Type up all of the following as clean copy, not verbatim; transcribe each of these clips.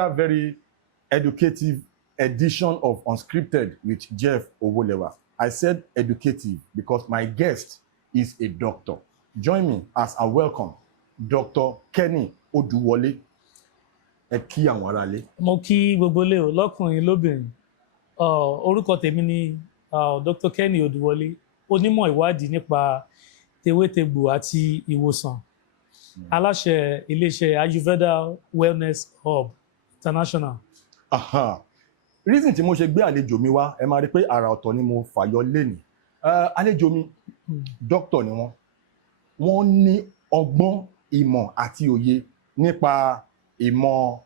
A very educative edition of Unscripted with Jeff Owolewa. I said educative because my guest is a doctor. Join me as I welcome Dr. Kenny Oduwole. Ẹ kí àwọn ará ilé. Mo kí gbogbo ilé o, lọ́kùnrin lóbìnrin. Orúkọ tèmi ni Dr. Kenny Oduwole, onímọ̀ ìwádìí nípa tewétegbò àti ìwòsàn. Aláṣẹ iléeṣẹ́ Ayurveda Wellness Hub International. Reason tí mo ṣe gbé àlejò mi wá, ẹ máa rí pé àrà ọ̀tọ̀ ni mo fàyọ lénìí. Àlejò mi doctor ni wọ́n. Wọ́n ní ọgbọ́n, ìmọ̀ àti òye nípa ìmọ̀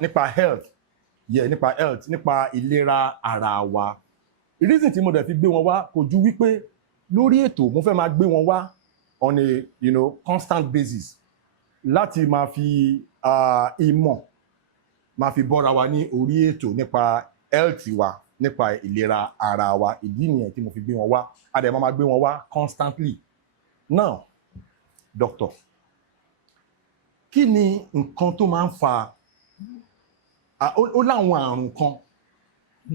nípa health, nípa ìlera ara wa. Reason tí mo dẹ̀ fi gbé wọn wá kò ju wípé lórí ètò mo fẹ́ máa gbé wọn wá on a constant basis láti máa fi ìmọ̀ máa fi bọ́ra wa ní orí ètò nípa health wa, nípa ìlera ara wa. Ìdí nìyẹn tí mo fi gbé wọn wá. A dẹ̀ máa gbé wọn wá constantly. Now, doctor, kí ni nǹkan tó máa ń fa ó láwọn àrùn kan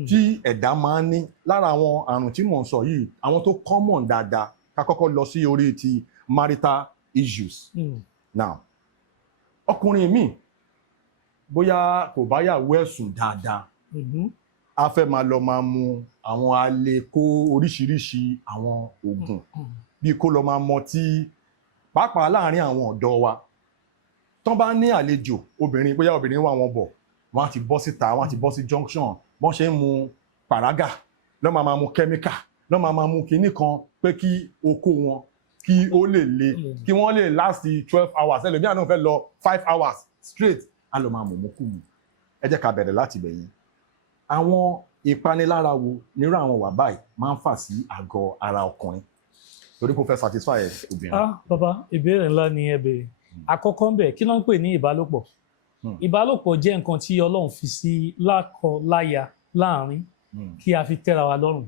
tí ẹ̀dá máa ń ní? Lára àwọn àrùn tí mò ń sọ yìí, àwọn tó common dáadáa, ká kọ́kọ́ lọ sí orí ti marital issues. Now, ọkùnrin mi bóyá kò bá yàwó ẹ̀sùn dáadáa, a fẹ́ máa lọ máa mu àwọn alẹ́ kó oríṣiríṣi àwọn oògùn bí kó lọ máa mọtí, pàápàá láàárín àwọn ọ̀dọ́ wa. Tán bá ní àlejò obìnrin, bóyá obìnrin wà wọn bọ̀, wọ́n á ti bọ́ síta, wọ́n á ti bọ́ sí junction, wọ́n ṣe ń mu pàrágà, lọ́ máa mu kẹ́míkà, lọ́ máa mu kinní kan pé kí okó wọn kí ó lè le, kí wọ́n lè last 12 hours. Ẹlòmíràn náà fẹ́ lọ 5 hours straight, á lọ máa mú kú mu. Ẹ jẹ́ ká bẹ̀rẹ̀ láti bẹ̀yẹn. Àwọn ìpanilára wo nírú àwọn wà báyìí máa ń fà sí àgọ́ ara ọkùnrin torí kó fẹ́ satisfy obìnrin? Bàbá, ìbéèrè ńlá ni ẹ béèrè. Àkọ́kọ́ ń bẹ̀, kí ló ń pè ní ìbálòpọ̀? Ìbálòpọ̀ jẹ́ nǹkan tí Ọlọ́run fi sí lákọ-láya láàrin kí a fi tẹ́ra wa lọ́rùn.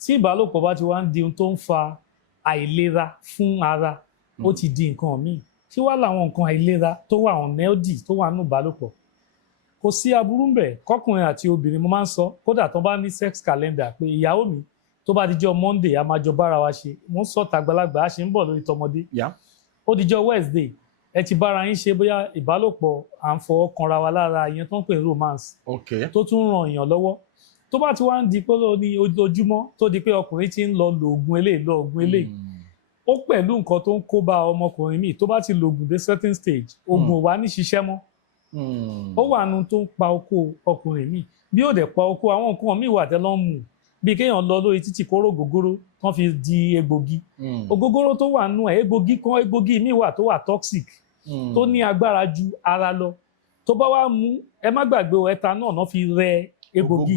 Tí ìbálòpọ̀ bá ti wá ń di ohun tó ń fa àìlera fún ara, ó ti di nǹkan míì. Kí wá làwọn nǹkan àìlera tó wà unhealthy tó wà nínú ìbálòpọ̀? Kò sí aburú ń bẹ̀ kọ́kùnrin àti obìnrin, mo máa ń sọ, kódà tó bá ní sex calendar pé ìyàwó mi tó bá dijọ́ Monday a máa jọ bára wa ṣe, mo ń sọ tàgbàlagbà a ṣe ń bọ̀ lórí tọmọdé. Ó dijọ́ Wednesday ẹ ti bára yín ṣe bóyá ìbálòpọ̀ à ń fọwọ́ kanra wa lára, ìyẹn tó ń pè ní romance, tó tún ràn èèyàn lọ́wọ́. Tó bá ti wá ń di pé ó ní ojoojúmọ́ tó di pé ọkùnrin ti ń lọ lo oògùn eléyìí lọ oògùn eléyìí, ó pẹ̀lú nǹkan tó ń kó bá ọmọkùnrin míì. Tó bá ti lo oògùn dé certain stage, oògùn ò wá ní ṣiṣẹ́ mọ́. Ó wà nù tó ń pa okó ọkùnrin míì. Bí ó dẹ̀ pa okó, àwọn nǹkan míì wà tẹ́lọ́ ń mú, bí kéèyàn lọ lórí títì kóró ògógóró tán fi di egbògi. Ògógóró tó wà nù ẹ̀, egbògi míì wà tó wà toxic, tó ní agbára ju ara lọ. Tó bá wá mú, ẹ má gbàgbé ethanol náà fi rẹ egbògi.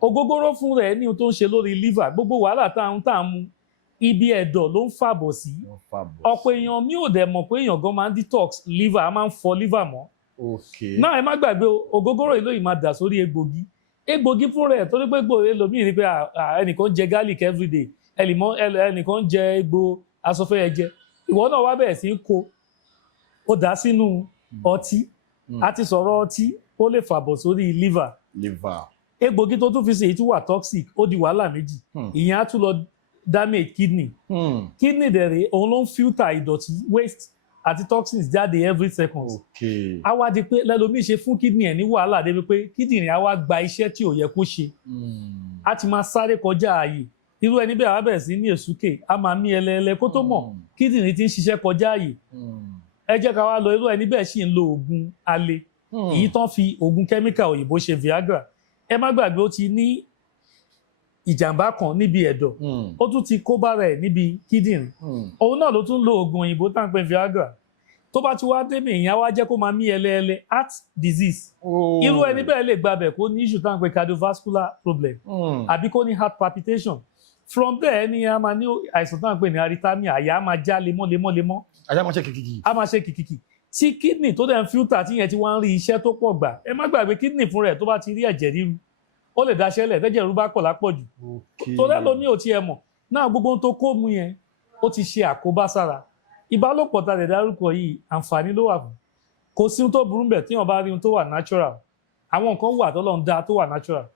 Ògógóró fún rẹ̀ ní ohun tó ń ṣe lórí liver. Gbogbo wàhálà tá à ń mú, ibi ẹ̀dọ̀ ló ń fàbọ̀ sí. Ọ̀pọ̀ èèyàn mi ò dẹ̀ mọ̀ pé èèyàn gan máa ń detox liver, a máa ń fọ liver mọ́. Náà ẹ má gbàgbé ògógóró yìí ló yìí máa dà sórí egbògi. Egbògi fún rẹ̀ torí pé gbòòrè lòmíì rí pé ẹnìkan jẹ garlic everyday, ẹnìkan jẹ egbò asọfẹ́yẹjẹ. Ìwọ náà wá bẹ̀rẹ̀ sí í kó, ó dà sínú ọtí. A ti sọ̀rọ̀ ọtí, ó lè fàbọ̀ sórí liver. Egbògi tó tún fi ṣe èyí tún wà toxic, ó di wàhálà méjì. Ìyẹn á tún lọ damage kidney. Kidney dẹ̀rẹ̀ òun ló ń filter ìdọ̀tí, waste àti toxins jáde every second. A wá di pé lẹ́lòmíì ṣe fún kidney ẹ̀ ní wàhálà débi pé kidney á wá gba iṣẹ́ tí ò yẹ kó ṣe. A ti máa sáré kọjá ààyè. Irú ẹni bẹ́ẹ̀ á bẹ̀rẹ̀ sí ní èsúkè, a máa mí ẹlẹ́ẹlẹ́ kó tó mọ̀ kidney ti ń ṣiṣẹ́ kọjá ààyè. Ẹ jẹ́ ká wá lọ, irú ẹni bẹ́ẹ̀ sì ń lo oògùn alẹ́. Èyí tán fi oògùn kẹ́míkà òyìnbó ṣe Viagra. Ẹ má gbàgbé ó ti ní ìjàmbá kan níbi ẹ̀dọ̀, ó tún ti kó bára ẹ̀ níbi kíndìnrín. Òun náà ló tún lo oògùn òyìnbó tá à ń pè Viagra. Tó bá ti wá débè, ìyẹn wá jẹ́ kó máa mí ẹlẹ́ẹlẹ́, heart disease. Irú ẹni bẹ́ẹ̀ lè gbabẹ̀ kó ní issue tá à ń pè cardiovascular problem, àbí kó ní heart palpitation. From there ni a máa ní àìsàn tá à ń pè ní arrhythmia, àyà á máa já lemọ́lemọ́. Àyà máa ṣe kìkìkì. A máa ṣe kìkìkì. Tí kidney tó dẹ̀ ń filter tí yẹn ti wá ń rí iṣẹ́ tó pọ̀ gbà, ẹ má gbàgbé kidney fún rẹ̀ tó bá ti rí ẹ̀jẹ̀ ríru, ó lè daṣẹ́lẹ̀ tẹ́jẹ̀ rú bá pọ̀ lápọ̀jù. Tó lẹ́lòmíì ò tiẹ̀ mọ̀. Náà gbogbo tó kó mu yẹn, ó ti ṣe àkóbá sára. Ìbálòpọ̀ tá lè dárúkọ yìí àǹfààní ló wà fún. Kò sí ohun tó burú bẹ̀ tí wọ́n bá rí ohun tó wà natural. àwọn nǹkan wà tọ́lọ́run dá tó wà natural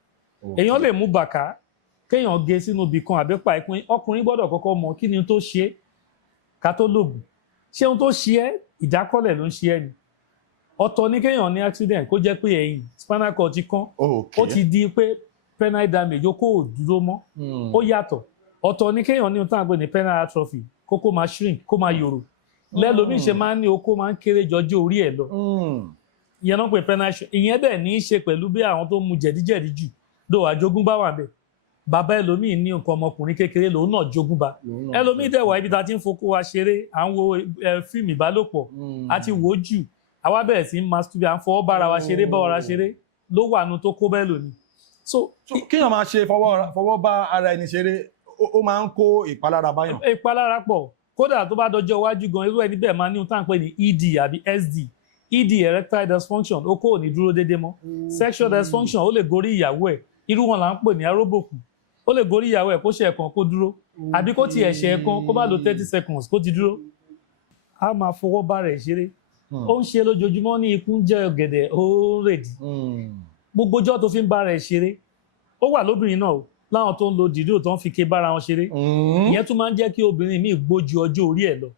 èèyàn lè mú bàkà kéèyàn gé sínú ibì kan àbí pa ìpín ọkùnrin gbọ́dọ̀ kọ́kọ́ mọ kí ni tó ṣe ká tó lògùn ṣé ohun tó ṣe ẹ́ ìdákọ́lẹ̀ ló ń ṣe ẹ́ ni ọ̀tọ̀ ní kéèyàn ní accident kó jẹ́ pé ẹ̀yìn spinal cord ti kán ó ti di pé penile damage ó kó dúró mọ́ ó yàtọ̀ ọ̀tọ̀ ní kéèyàn ní ohun tá à ń pè ní penile atrophy kókó máa shrink kó máa yòrò lẹ́lòmíì ṣe máa ń ní okó máa ń kéré jọjọ́ orí ẹ̀ lọ ìyẹn náà pé penile ìyẹn dẹ̀ ní í ṣe pẹ̀lú bí àwọn tó mu jẹ̀díjẹ̀dí jù ló àjogúnbá wà bẹ́ẹ̀ bàbá ẹlòmíì ní nǹkan ọmọkùnrin kékeré lòun náà jogúnbá ẹlòmíì dẹ̀ wà ibi tá a ti ń fokó wa ṣeré à ń wo fíìmù ìbálòpọ̀ a ti wò ó jù àwa bẹ̀rẹ̀ sí masturbate à ń fọwọ́ bára wa ṣeré bá wa ṣeré ló wà nù tó kó bẹ́ẹ̀ lónìí. so kíyàn máa ṣe fọwọ́ bá ara ẹni ṣeré ó máa ń kó ìpalára báyàn. ìpalára pọ̀ kódà tó bá dọjọ́ iwájú gan irú ẹni bẹ́ẹ̀ máa ní ohun tá à ń pè ní ED àbí SD ED erectile dysfunction ó kò ní dúró déédéé mọ́ sexual dysfunction ó lè gorí ìyàwó ẹ̀ irú wọn là ń pè ní aróbòkù ó lè gorí ìyàwó ẹ̀ kó ṣe ẹ̀kan kó dúró àbí kó ti ẹ̀ṣẹ̀ ẹ̀kan kó bá lo 30 seconds kó ti dúró a máa fọwọ́ bá rẹ̀ ṣeré ó ń ṣe lójoojúmọ́ ní ikú ń jẹ ọ̀gẹ̀dẹ̀ ó ń rèdí gbogbo ọjọ́ tó fi ń bá rẹ̀ ṣeré ó wà lóbìnrin náà láwọn tó ń lo dìdó tó ń fi ké bára wọn ṣeré ìyẹn tún máa ń jẹ́ kí obìnrin míì gbójú ọjọ́ orí ẹ̀ lọ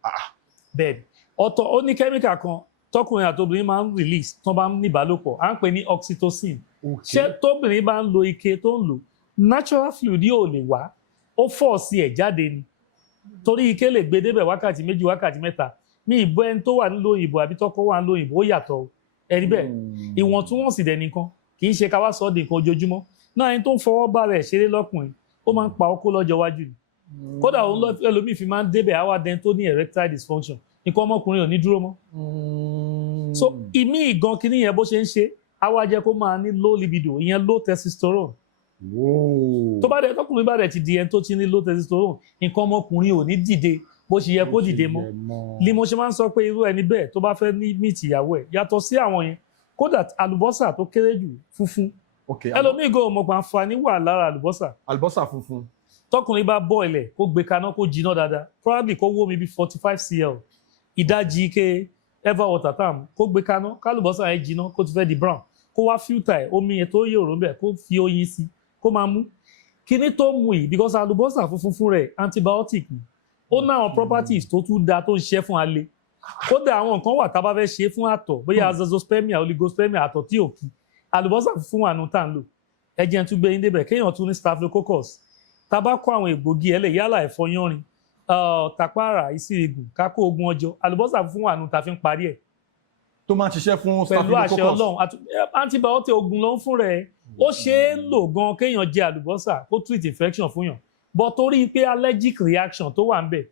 bẹ́ẹ̀ ọ̀tọ̀ ó ní kẹ́míkà kan tọkùnrin àti obìnrin máa ń release tó bá ń ní ìbálòpọ̀ à ń pè ní oxytocin ṣé tóbìnrin bá ń lo ike tó ń lò natural fluid yóò lè wá ó fọ̀ sí ẹ̀ jáde ni torí ike lè gbé débẹ̀ wákàtí 2 wákàtí 3 ní ìbò ẹni tó wà nílò òyìnbó àbí tọkọ wà nílò òyìnbó ó yàtọ̀ ẹni bẹ́ẹ̀ ìwọ̀ntúnwọ̀nsì dẹ̀ nìkan kì í ṣe ká wá sọ ọ́ di nǹkan ojoojúmọ́ náà ẹni tó ń fọwọ́ bá rẹ̀ ṣeré lọ́kùnrin ó máa ń pa ọkọ lọ́jọ́ iwájú ni kódà òun ẹlòmíì fi máa ń débẹ̀ àwa dẹni tó ní erectile dysfunction nǹkan ọmọkùnrin ò ní dúró mọ́ so ìmí ìgan kìíní yẹn bó ṣe ń ṣe àwa jẹ́ kó máa ní low libido ìyẹn low testosterone tó bá dẹ̀ tọkùnrin bá dẹ̀ ti di ẹni tó ti ní low testosterone nǹkan ọmọkùnrin ò ní dìde bó ṣe yẹ kó dìde mọ́ ni mo ṣe máa ń sọ pé irú ẹni bẹ́ẹ̀ tó bá fẹ́ ní mìtì ìyàwó ẹ̀ yàtọ̀ sí àwọn yẹn kódà àlùbọ́sà tó kéré jù funfun ẹlòmíì gan ọmọ kan àǹfààní wà lára àlùbọ́sà funfun tọkùnrin bá bọ́ ilẹ̀ kó gbé kaná kó jiná dáadáa probably kó wó mi bí 45 cl ìdajì ike ever water tam kó gbé kaná kálùbọ́sà yẹn jiná kó ti fẹ́ di brown kó wá filter ẹ̀ omi yẹn tó yòrò ńbẹ̀ kó fi oyin sí kó máa mú kíní tó mú yìí because àlùbọ́sà funfun fún rẹ̀ antibiotic ni ó ní àwọn properties tó tún da tó ń ṣe fún alẹ́ kódà àwọn nǹkan wà tá a bá fẹ́ ṣe fún àtọ̀ bóyá azoospermia oligospermia àtọ̀ tí ò kí àlùbọ́sà fún àánú tá à ń lò ẹjẹ́ tún gbé yín débẹ̀ kéèyàn tún ní staphylococcus tá a bá kó àwọn egbògi ẹlẹ̀ yálà ẹ̀fọ́ yánrin tàpárà ìsìrìgùn kákó ogun ọjọ́ àlùbọ́sà fún àánú tá a fi ń parí ẹ̀ tó máa ń ṣiṣẹ́ fún pẹ̀lú àṣẹ Ọlọ́run antibiotic ogun ló ń fún rẹ̀ ó ṣe é lò gan kéèyàn jẹ àlùbọ́sà kó treat infection fún yàn but torí pé allergic reaction tó wà ń bẹ̀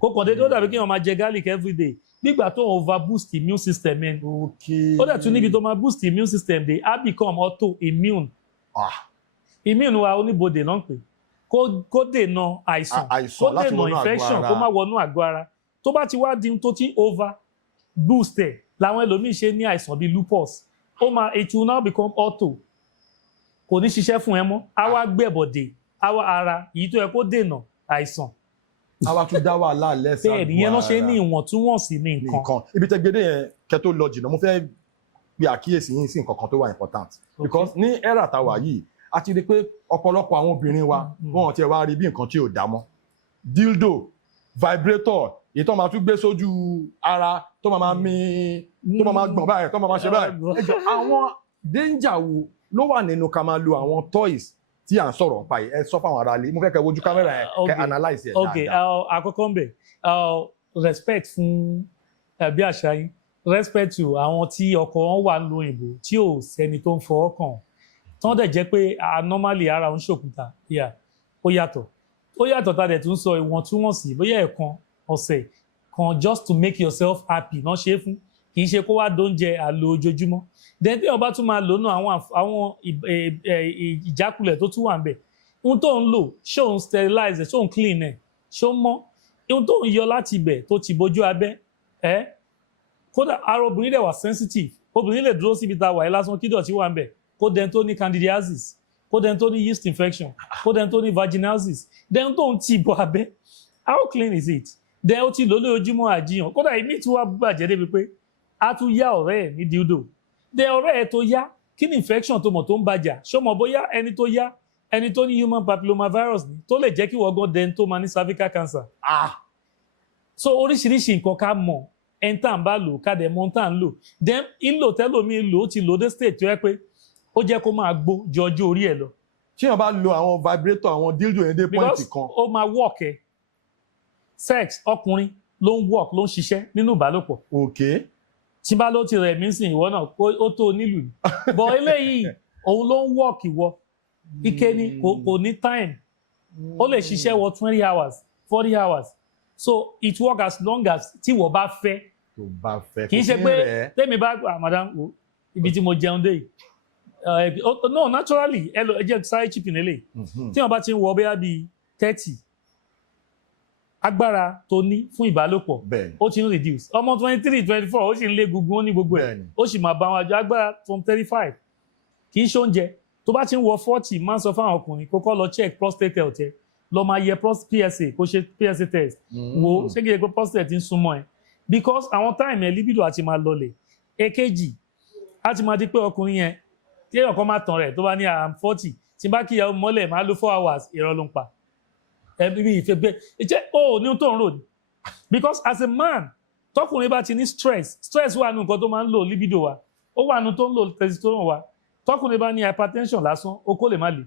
kó kàn déédéé ó dàbí kéèyàn máa jẹ garlic everyday nígbà tó over boost immune system ẹ̀ ó dẹ̀ tún níbi tó máa boost immune system dé á become autoimmune immune wa oníbodè náà ń pè kó dènà àìsàn kó dènà infection kó má wọnú àgọ́ ara tó bá ti wá di tó ti over boost ẹ̀ làwọn ẹlòmíì ṣe ní àìsàn bíi lupus ó máa it will now become auto kò ní ṣiṣẹ́ fún ẹ mọ́ á wá gbẹ̀bọ̀dè àwa ara èyí tó yẹ kó dènà àìsàn. àwa tún dá wàhálà lẹ́sàn-án bẹ́ẹ̀ ni ìyẹn náà ṣe ní ìwọ̀ntúnwọ̀nsì ní nǹkan. ibi tẹ́ gbédè yẹn kẹ́ tó lọ jìnnà mo fẹ́ pe àkíyèsí yín sí nǹkan kan tó wà important because ní era tàwa yìí a ti rí pé ọ̀pọ̀lọpọ̀ àwọn obìnrin wa wọn ti wá rí bí nǹkan tí ò dá mọ́ dildo vibrator èyí tó máa tún gbé sójú ara tó máa mí tó máa gbọ̀n báyìí tó máa ṣe báyìí àwọn danger wo ló wà nínú ká máa lo àwọn toys tí à ń sọ̀rọ̀ nípa yìí ẹ sọ fáwọn ará ilé mo fẹ́ kẹ́ wojú kámẹ́rà ẹ kẹ́ analyse ẹ̀ dáadáa. àkọ́kọ́ ń bẹ̀ respect fún bí àṣà yín respect to àwọn tí ọkọ wọn wà ń lo òyìnbó tí ò sẹ́ni tó ń fọwọ́ kàn tí wọ́n dẹ̀ jẹ́ pé normally ara ń ṣòkúta ó yàtọ̀ tá a dẹ̀ tún sọ ìwọ̀ntúnwọ̀nsì bóyá ẹ̀kan ọ̀sẹ̀ kan just to make yourself happy náà ṣe é fún kì í ṣe kó wá dóúnjẹ àlò ojoojúmọ́ then tí ọba tún máa lò náà àwọn ìjákulẹ̀ tó tún wà ń bẹ̀ ohun tó ń lò ṣé òun sterilize ṣé òun clean ẹ̀ ṣé ó mọ́ ohun tó ń yọ láti ibẹ̀ tó ti bójú abẹ́ kódà ara obìnrin dẹ̀ wà sensitive obìnrin lè dúró síbi tá a wà yìí lásán kí dọ̀tí wà ń bẹ̀ kó dẹni tó ní candidiasis kó dẹni tó ní yeast infection kó dẹni tó ní vaginosis dẹni tó ń tì bọ̀ abẹ́ how clean is it then ó ti lò lójoojúmọ́ àjíyàn kódà ìmí tí wàá bàjẹ́ débi pé a tún yá ọ̀rẹ́ ẹ̀ ní dildo then ọ̀rẹ́ ẹ̀ tó yá kí ni infection tó mọ̀ tó ń bàjà ṣó mọ̀ bóyá ẹni tó ní human papillomavirus ni tó lè jẹ́ kí wọ́n gan dẹni tó máa ní cervical cancer. So oríṣiríṣi nǹkan ká mọ̀ ẹni tá à ń bá lò ká dẹ̀ mọ̀ tá à ń lò then ìlò tẹ́lòmí lò ó ti lò dé stage tó yẹ pé ó jẹ́ kó máa gbó ju ọjọ́ orí ẹ̀ lọ. tí wọ́n bá lo àwọn vibrator àwọn dildo yẹn dé point kan. because ó máa work ẹ sex ọkùnrin ló ń work ló ń ṣiṣẹ́ nínú ìbálòpọ̀. okay. tí bá ló ti rẹ̀ mí sìn ìwọ náà ó tó nílùú ni but eléyìí òun ló ń work ìwọ ike ni kò ní time ó lè ṣiṣẹ́ wọ 20 hours 40 hours so it work as long as tí wọ́n bá fẹ́. tó bá fẹ́ kì í ṣe pé tèmi bá madam wo ibi tí mo jẹun dé yìí no naturally ẹ jẹ́ sáré chip in eléyìí tí wọ́n bá ti ń wọ bẹ́ẹ̀ bí 30 agbára tó ní fún ìbálòpọ̀ ó ti ń reduce ọmọ 23 24 ó sì ń lé gungun ó ní gbogbo ẹ̀ ó sì máa bá wọn àjọ agbára from 35 kì í ṣe oúnjẹ tó bá ti ń wọ 40 máa ń sọ fáwọn ọkùnrin kó kọ́ lọ check prostate health ẹ lọ máa yẹ PSA kó ṣe PSA test wo ṣé kí ẹ pé prostate ti ń súnmọ́ ẹ because àwọn time ẹ libido àti máa lọlẹ̀ èkejì á ti máa di pé ọkùnrin yẹn tí èèyàn kan máa tàn rẹ̀ tó bá ní am 40 tí bá kíyàwó mọ́lẹ̀ máa lo 4 hours irọ́ ló ń pa ẹbí ìfẹ́ bẹ́ẹ̀ ìjẹ́ ó ní tó ń rò ní because as a man tọkùnrin bá ti ní stress wà nù nǹkan tó máa ń lò libido wa ó wà nù tó ń lò testosterone wa tọkùnrin bá ní hypertension lásán okó lè má le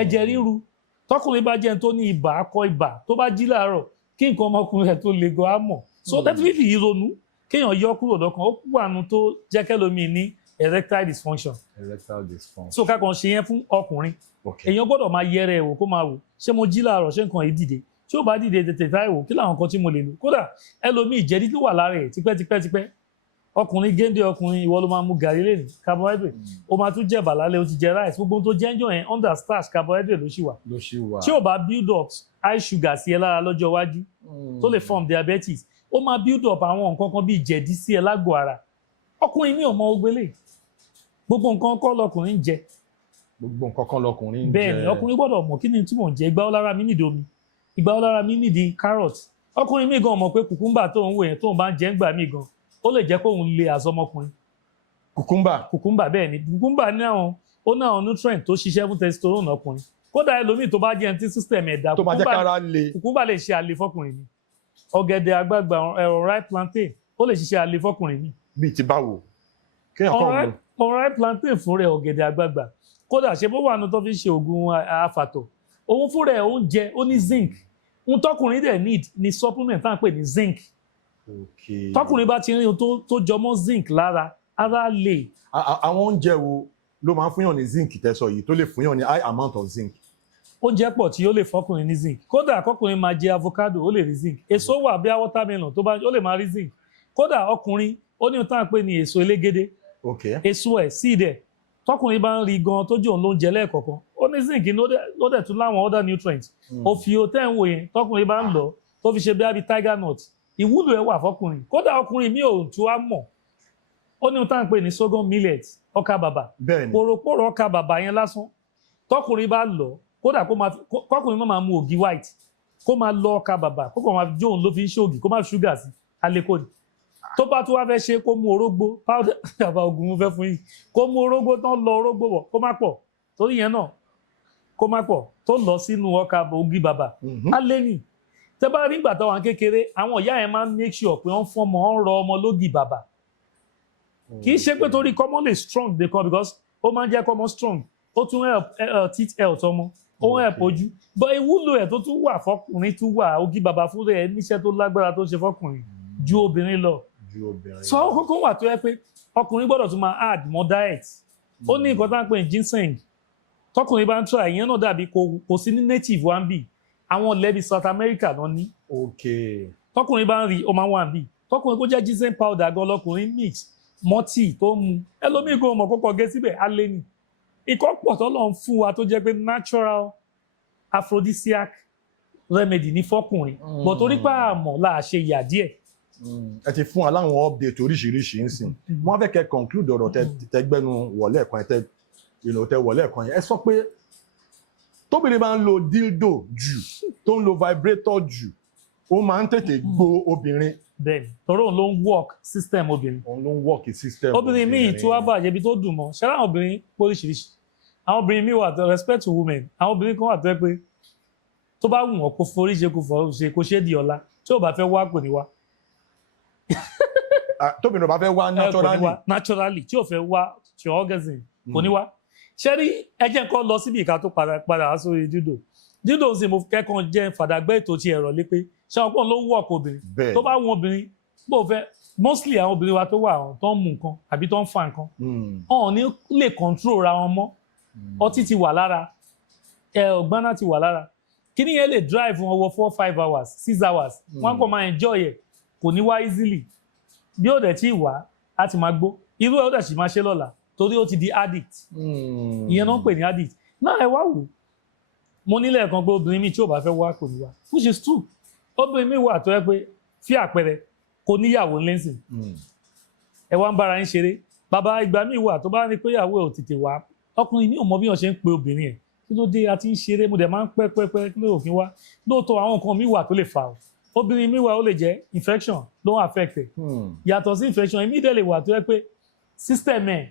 ẹ̀jẹ̀ ríru tọkùnrin bá jẹ́ tó ní ibà akọ ibà tó bá jí láàárọ̀ kí nǹkan ọmọkùnrin rẹ̀ tó le gan á mọ̀ so definitely ìrònú kéèyàn yọ kúrò lọ́kàn ó wà nù tó jẹ́ kẹ́lómi ní erectile dysfunction. So ká kàn ṣe yẹn fún ọkùnrin èèyàn gbọ́dọ̀ máa yẹrẹ ẹ̀wò kó máa wò ṣé mo jí láàárọ̀ ṣé nǹkan yìí dìde tí ó bá dìde tètè táìwò kí làwọn nǹkan tí mo lè lò kódà ẹlòmíì ìjẹ́dí tó wà lára ẹ̀ tipẹ́tipẹ́ ọkùnrin géńdé ọkùnrin ìwọ ló máa mú gàrí lẹ́nu carbohydrate ó máa tún jẹ bàlálẹ̀ ó ti jẹ rice gbogbo tó jẹ́ ń jọ yẹn under starch carbohydrate ló ṣì wà tí ò bá build up high sugar sí ẹ lára lọ́jọ́ iwájú tó lè form diabetes ó máa build up àwọn nǹkan kan bíi jẹ̀dí sí ẹ lágọ̀ọ́ ara ọkùnrin mi ò mọ ogbélé gbogbo nǹkan kọ́ lọkùnrin ń jẹ gbogbo nǹkan kan lọkùnrin ń jẹ bẹ́ẹ̀ ni ọkùnrin gbọ́dọ̀ mọ̀ kí ni tí mò ń jẹ ìgbà ó lára mi nídìí omi ìgbà ó lára mi nídìí carrot ọkùnrin mi gan mọ̀ pé kùkúmbà tó ń wò yẹn tó ń bá ń jẹ ń gbà mí gan ó lè jẹ́ kóun lè àsọmọkùnrin. kùkúmbà bẹ́ẹ̀ ni kùkúmbà ní àwọn nutrient tó ṣiṣẹ́ fún testosterone ọkùnrin kódà ẹlòmíì tó bá jẹ́ ẹni tí system ẹ̀dá kùkúmbà lè ṣe àlè fọkùnrin ni ọ̀gẹ̀dẹ̀ àgbagbà ripe plantain ó lè ṣiṣẹ́ àlè fọkùnrin ni. bíi ti báwo kéèyàn kọ́ ripe plantain fún rẹ̀ ọ̀gẹ̀dẹ̀ àgbagbà kódà ṣe bó wà ní tó fi ṣe oògùn afàtọ̀ òun fún rẹ̀ oúnjẹ ó ní zinc ohun tọkùnrin dẹ̀ need ni supplement tá à ń pè ní zinc tọkùnrin bá ti rí ohun tó jọmọ́ zinc lára ara lè. àwọn oúnjẹ wo ló máa ń fúnyàn ní zinc tẹsọ yìí tó lè fúnyàn ní high amount of zinc. oúnjẹ pọ̀ tí ó lè fọkùnrin ní zinc kódà kọkùnrin máa jẹ avocado ó lè rí zinc èso wà bí watermelon tó bá ó lè máa rí zinc kódà ọkùnrin ó ní ohun tá à ń pè ní èso elégédé èso ẹ̀ seed ẹ̀ tọkùnrin bá ń rí gan tó jẹ́ òun lóúnjẹ lẹ́ẹ̀kọ̀ọ̀kan ó ní zinc ló dẹ̀ tún láwọn other nutrients òfìò tẹ́ ń wò yẹn tọkùnrin bá ń lọ tó fi ṣe bí tiger nut ìwúlò ẹ̀ wà fọkùnrin kódà ọkùnrin mi ò tún wá mọ̀ ó ní ohun tá à ń pè ní sorghum millet ọkà bàbà pòròpòrò ọkà bàbà yẹn lásán tọkùnrin bá lọ kódà kọkùnrin máa mu ògì white kó máa lọ ọkà bàbà kó kàn máa jóun ló fi ń ṣògì kó máa fi ṣúgà sí alẹ́kọ̀ọ́ ni tó bá tún wá fẹ́ ṣe kó mu orógbó powder àbá oògùn mo fẹ́ fún yìí kó mu orógbó tán lọ orógbó bọ̀ kó má pọ̀ torí yẹn náà kó má pọ̀ tó lọ sínú ọkà ògì bàbà alẹ́ nì tẹ́ bá rí ìgbà tó wà kékeré àwọn ìyá yẹn máa ń make sure pé wọ́n fọmọ ń rọ ọmọ lógì bàbà kì í ṣe pé torí kọ́mọ lè strong dey come because ó máa ń jẹ́ kọ́mọ strong ó tún help teeth health ọmọ ó ń help ojú but ìwúlò ẹ̀ tó tún wà fọkùnrin tún wà ògì bàbà fún rẹ̀ níṣẹ́ tó lágbára tó ṣe fọkùnrin ju obìnrin lọ so àwọn kókó wà tó yẹ pé ọkùnrin gbọ́dọ̀ tún máa add more diet ó ní nǹkan tá à ń pè ní ginseng tọkùnrin bá ń try ìyẹn náà dàbí kò sí ní native one bì àwọn ilẹ̀ bíi South America náà ní. tọkùnrin bá ń rí ọmọ àwọn àbí tọkùnrin kó jẹ́ ginseng powder gan lọkùnrin mix mọ́tì tó mu ẹlòmíì gan ọmọ kọ́kọ́ gé síbẹ̀ á lé ní. ikọ́ pọ̀ tọ́lọ́ ń fún wa tó jẹ́ pé natural aphrodisiac remedy ní fọkùnrin but torí pé àmọ́ là á ṣe yà díẹ̀. ẹ ti fún wa láwọn update oríṣiríṣi ń sìn wọ́n fẹ́ kẹ́ conclude ọ̀rọ̀ tẹ́gbẹ́nu wọlé ẹ̀kan tẹ́ wọlé ẹ̀kan yẹn ẹ sọ pé tóbìnrin bá ń lo dildo jù tó ń lo vibrator jù ó máa ń tètè gbó obìnrin bẹ́ẹ̀ni torí òun ló ń work system obìnrin. òun ló ń work system. obìnrin míì tí wàá bàjẹ́ ibi tó dùn mọ́ ṣẹlẹ̀ àwọn obìnrin póríṣiríṣi àwọn obìnrin míì wà tó respect to women àwọn obìnrin kan wà tó yẹ pé tó bá wù wọ́n kó forí ṣe kó fọ́ ṣe kó ṣe di ọ̀la tí ò bá fẹ́ wá kò ní wá. tóbìnrin bá fẹ́ wá naturally tí ò fẹ́ wá ṣe orgasm kò ní wá. ṣẹ́rí ẹjẹ́ nǹkan lọ síbi ìka tó padà sórí dídò sì mo kẹ́kọ̀ọ́ jẹ́ fàdàgbẹ́ ètò ti ẹ̀rọ lé pé ṣé wọn pọ̀ ló work obìnrin tó bá wọn obìnrin bó fẹ́ mostly àwọn obìnrin wa tó wà tó ń mu nǹkan àbí tó ń fa nǹkan ọ̀hún ní lè control ra wọn mọ́ ọtí ti wà lára ọ̀gbọ́nà ti wà lára kíní yẹn lè drive wọn wọ 4-5 hours 6 hours wọn kò máa enjoy ẹ̀ kò ní wá easily bí ó dẹ̀ tí wà á ti máa gbó irú ẹ̀ ó dẹ̀ sì máa ṣe lọ́la torí ó ti di addict ìyẹn náà ń pè ní addict náà ẹ wá wò mo nílẹ̀ kan pé obìnrin mi tí ò bá fẹ́ wá kò ní wá which is true obìnrin mi wà tó yẹ pé fí àpẹẹrẹ kò níyàwó lẹ́sìn ẹ wá ń bára ń ṣeré bàbá ìgbà mi wà tó bá ní pé ìyàwó ẹ̀ ò tètè wá ọkùnrin ní ò mọ bí wọ́n ṣe ń pe obìnrin ẹ̀ kí ló dé a ti ń ṣeré mo dẹ̀ máa ń pẹ́ kí ló òfin wá lóòótọ́ àwọn nǹkan mi wà tó lè fà ó obìnrin mi wà ó lè jẹ́ infection ló ń affect ẹ̀ yàtọ̀ sí infection èmi dẹ̀ lè wà tó yẹ pé system ẹ̀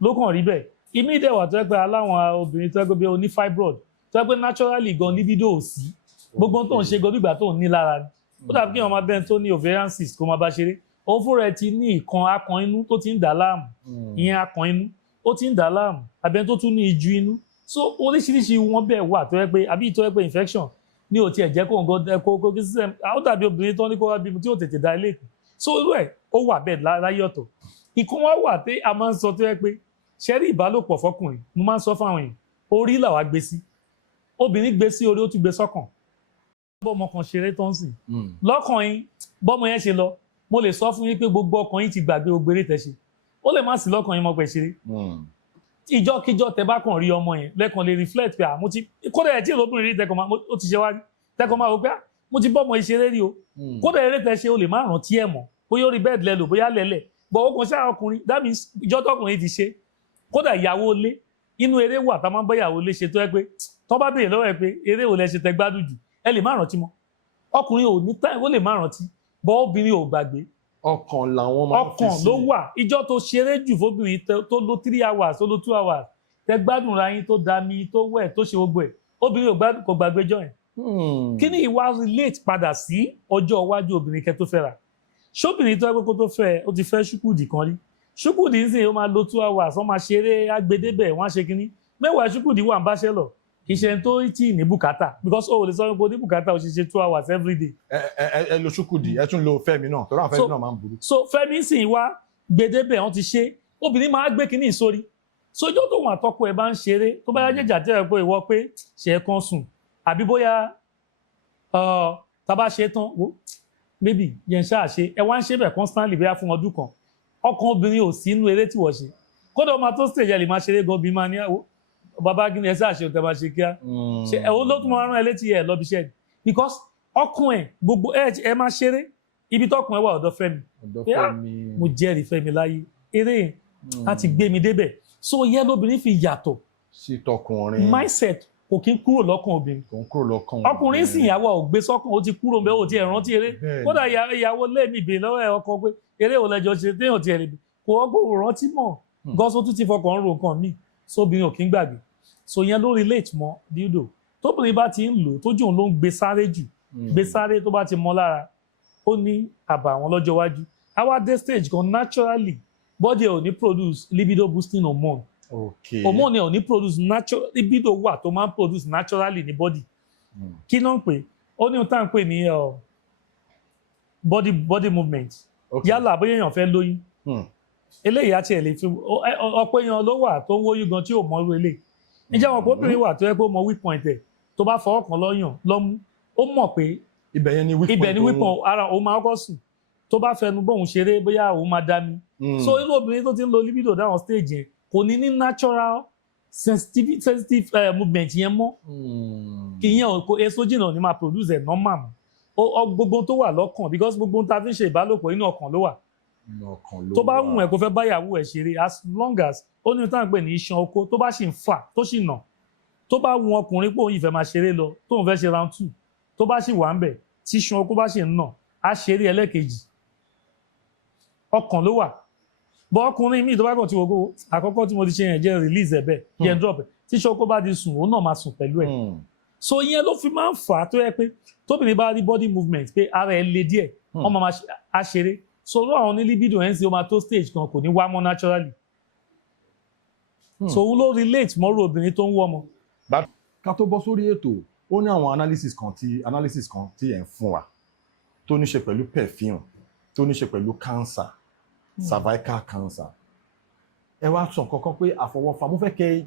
ló kàn rí bẹ́ẹ̀ èmi dẹ̀ wà tó yẹ pé aláwọn obìnrin tó yẹ pé bí oní fibroid tó yẹ pé naturally gan libido ò sí gbogbo tó ń ṣe gan nígbà tó ń ní lára ni ó dàbí kí wọn máa bẹ́ẹ̀ tó ní ovarian cyst kó máa bá ṣeré òun fúnra ẹ̀ ti ní ìkan akàn inú tó ti ń dà láàmú ìyẹn akàn inú ó ti ń dà láàmú abẹ́ni tó tún ní ìju inú so oríṣiríṣi wọn bẹ́ẹ̀ wà tó yẹ pé àbí tó yẹ pé infection ní o tiẹ̀ jẹ́ kó nǹkan kó kí system ó dàbí obìnrin tó ní kó wá bímọ tí ó tètè dá ilé ìkùn so irú ẹ̀ ó wà bẹ́ẹ̀ láyé ọ̀tọ̀ ìkan wá wà pé a máa ń sọ tó yẹ pé ṣẹ́rí ìbálòpọ̀ fọkùnrin mo máa ń sọ fáwọn èèyàn orí làwa gbé sí obìnrin gbé sí orí ó tún gbé sọ́kàn bọ́mọ kan ṣeré tó ń sìn lọ́kàn yín bọ́mọ yẹn ṣe lọ mo lè sọ fún yín pé gbogbo ọkàn yín ti gbàgbé gbogbo eré tẹ́ ṣe ó lè má sí lọ́kàn yín mọ́ pẹ̀ ṣeré ìjọ́kíjọ́ tẹ bá kàn rí ọmọ yẹn lẹ́kàn lè reflect pé mo ti kódà ẹ̀ tí olóbìnrin rí tẹkàn ó ti ṣe wá tẹkàn máa rò pé mo ti bọ́mọ ìṣeré rí o kódà eré tẹ́ ṣe o lè má rántí ẹ̀ mọ́ bóyá orí bẹ́ẹ̀dì lẹ́lò bóyá lẹ́lẹ̀ bọ̀ ó kàn ṣáà ọkùnrin that means ìjọ́ tọkùnrin ti ṣe kódà ìyàwó lé inú eré wà tá máa ń bá ìyàwó lé ṣe tó yẹ pé tó bá béèrè lọ́wọ́ ẹ pé eré ò lẹ ṣe tẹ gbádùn jù ẹ lè má rántí mọ́ ọkùnrin ò ní táì ó lè má rántí bọ́ obìnrin ò gbàgbé ọkàn làwọn máa ń fi sí ọkàn ló wà ìjọ tó ṣeré jù fóbìnrin tó lo 3 hours tó lo 2 hours tẹ gbádùn ra yín tó dami tó wẹ̀ tó ṣe gbogbo ẹ̀ obìnrin kò gbàgbé jọ yẹn kí ni ìwà relate padà sí ọjọ́ iwájú obìnrin kẹ́ tó fẹ́ra ṣóbìnrin tó ẹgbẹ́ kó tó fẹ́ ó ti fẹ́ ṣúkúdì kan rí ṣúkúdì ń sìn ó máa lo 2 hours wọ́n máa ṣeré agbedébẹ̀ wọ́n á ṣe kínní mẹ́wàá ṣúkúdì wà ń báṣẹ́ lọ kì í ṣe tó tí ní bùkátà because ó lè sọ pé ní bùkátà ó ṣe ṣe 2 hours every day. ẹ lo ṣúkúdì ẹ tún lo fẹ́mi náà tọ́lá fẹ́mi náà máa ń burú. so fẹ́mi sì wá gbedébẹ̀ wọ́n ti ṣe obìnrin máa gbé kínní ìsórí sójó tóun àtọkọ ẹ bá ń ṣeré tó bá yá jẹjà tẹ ẹ pé ìwọ pé ṣe é kan sùn àbí bóyá tàbá ṣe tán wo maybe yẹn ṣáà ṣe ẹ wá ń ṣe bẹ́ẹ̀ constantly bẹ́ẹ̀ fún ọdún kan ọkàn obìnrin ò sí inú eré tí wọ́n ṣe kódà ọmọ tó stage ẹ lè máa ṣeré gan bí máa ní àwọ bàbá gíní ẹ ṣáà ṣe òtẹ́ máa ṣe kíá ṣe ẹ̀wọ́n ló tún máa rán ẹ létí ẹ lọ́bi iṣẹ́ because ọkàn ẹ gbogbo ẹ máa ṣeré ibi tọkàn ẹ wà ọ̀dọ̀ Fẹ́mi mo jẹ́rìí Fẹ́mi láyé eré yẹn láti gbé mi débẹ̀ so yẹn lóbìnrin fi yàtọ̀ sí tọkùnrin mindset kò kí ń kúrò lọ́kàn obìnrin kò ń kúrò lọ́kàn ọkùnrin sì ìyàwó ò gbé sọ́kàn ó ti kúrò mbẹ́ ò ti ẹ̀ rántí eré kódà ìyàwó lẹ́ẹ̀mí ìbè lọ́wọ́ ẹ̀ ọkọ pé eré ò lẹ́jọ́ ṣe téèyàn ti ẹ̀ lè kó ọgbọ́n ò rántí mọ̀ gọ́sọ́ tún ti fọkàn ro nǹkan míì sóbìnrin ò kí ń gbàgbé so yẹn ló relate mọ́ dildo tóbìnrin bá ti ń lò tójú òun ló ń gbé sáré jù gbé sáré tó bá ti mọ́ lára ó ní àbàwọ́n lọ́jọ́ iwájú àwa dé stage kan naturally body ò ní produce libido boosting hormone hormone ò ní produce natural libido wà tó máa ń produce naturally ní body kí ló ń pè ó ní ohun tá à ń pè ní body movement yálà bóyá èèyàn fẹ́ lóyún eléyìí àti ẹ̀ lè fi ọ̀pọ̀ èèyàn ló wà tó ń wóyún gan tí ò mọ irú eléyìí ìjẹ́ wọn kó obìnrin wà tó yẹ pé ó mọ weak point ẹ̀ tó bá fọwọ́ kan lọ́yàn lọ́mú ó mọ̀ pé ibẹ̀ ni weak point ara òun máa kọ́ sùn tó bá fẹnu bóun ṣeré bóyá òun máa dá mi so irú obìnrin tó ti ń lo libido dáhùn stage yẹn kò ní natural sensitive movement yẹn mọ́ ìyẹn estrogen ò ní máa produce ẹ̀ normal mọ́ gbogbo tó wà lọ́kàn because gbogbo tá a fi ń ṣe ìbálòpọ̀ inú ọkàn ló wà tó bá wùn ẹ̀ kó fẹ́ báyàwó ẹ̀ ṣeré as long as ó ní táwọn pè ní iṣan oko tó bá sì ń fà tó sì nà tó bá wùn ọkùnrin pé òun ìfẹ́ máa ṣeré lọ tóun fẹ́ ṣe round 2 tó bá sì wà ń bẹ̀ tí iṣan oko bá sì ń nà á ṣeré ẹlẹ́kejì ọkàn ló wà bọ́ ọkùnrin míì tó bá kàn tí wọ́n àkọ́kọ́ tí mo ti ṣe yẹn jẹ́ release ẹ̀ bẹ́ẹ̀ yẹn drop ẹ̀ tí ṣọ́kó bá ti sùn òun náà máa sùn pẹ̀lú ẹ̀ so ìyẹn ló fi máa ń fà á tó yẹ pé tóbìnrin bá rí body movement pé ara ẹ̀ le díẹ̀ wọ́n máa ṣeré so ló àwọn ní libido ẹ̀ ń ṣe ó máa tó stage kan kò ní wá mọ́ naturally so òun ló relate mọ́rú obìnrin tó ń wọ́ ọmọ. ká tó bọ́ sórí ètò ó ní àwọn analysis kan tí ẹ̀ ń fún wa tó ní ṣe pẹ̀lú perfume tó ní ṣe pẹ̀lú cancer cervical cancer ẹ wá sọ kankan pé àfọwọ́fà mo fẹ́ kẹ́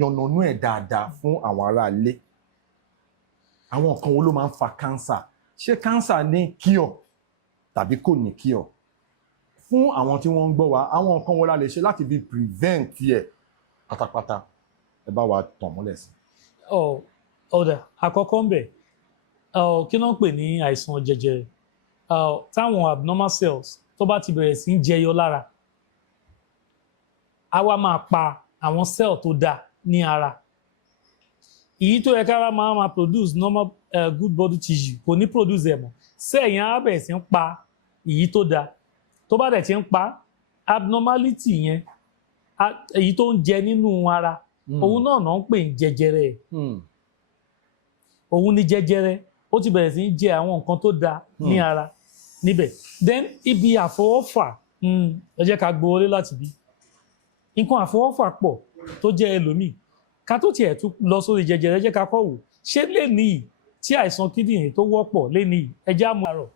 yànnànú ẹ̀ dáadáa fún àwọn ará ilé àwọn nǹkan wo ló máa ń fa cancer ṣé cancer ní cure tàbí kò ní cure fún àwọn tí wọ́n ń gbọ́ wa àwọn nǹkan wo la lè ṣe láti fi prevent ẹ̀ pátápátá ẹ bá wa tàn mọ́lẹ̀ sí. ọ̀dà àkọ́kọ́ ń bẹ̀ kí ló ń pè ní àìsàn jẹjẹrẹ táwọn abnormal cells tó bá ti bẹ̀rẹ̀ sí ń jẹyọ lára a wá máa pa àwọn cell tó dáa ní ara èyí tó yẹ kára máa produce normal good body tissue kò ní produce ẹ̀ mọ́ cell yẹn á bẹ̀rẹ̀ sí ń pa èyí tó dáa tó bá dẹ̀ ti ń pa abnormality yẹn èyí tó ń jẹ nínú ara òun náà ń pè ní jẹjẹrẹ òun ni jẹjẹrẹ ó ti bẹ̀rẹ̀ sí ń jẹ àwọn nǹkan tó dáa ní ara níbẹ̀ then ibi àfọwọ́fà ẹ jẹ́ ká gbowó lé láti bí nǹkan àfọwọ́fà pọ̀ tó jẹ́ ẹlòmíì ká tó tiẹ̀ tún lọ sórí jẹjẹrẹ jẹ́ ká kọ́ wò ṣé lénìí tí àìsàn kíndìnrín tó wọ́pọ̀ lénìí ẹjẹ́ àmú àrọ̀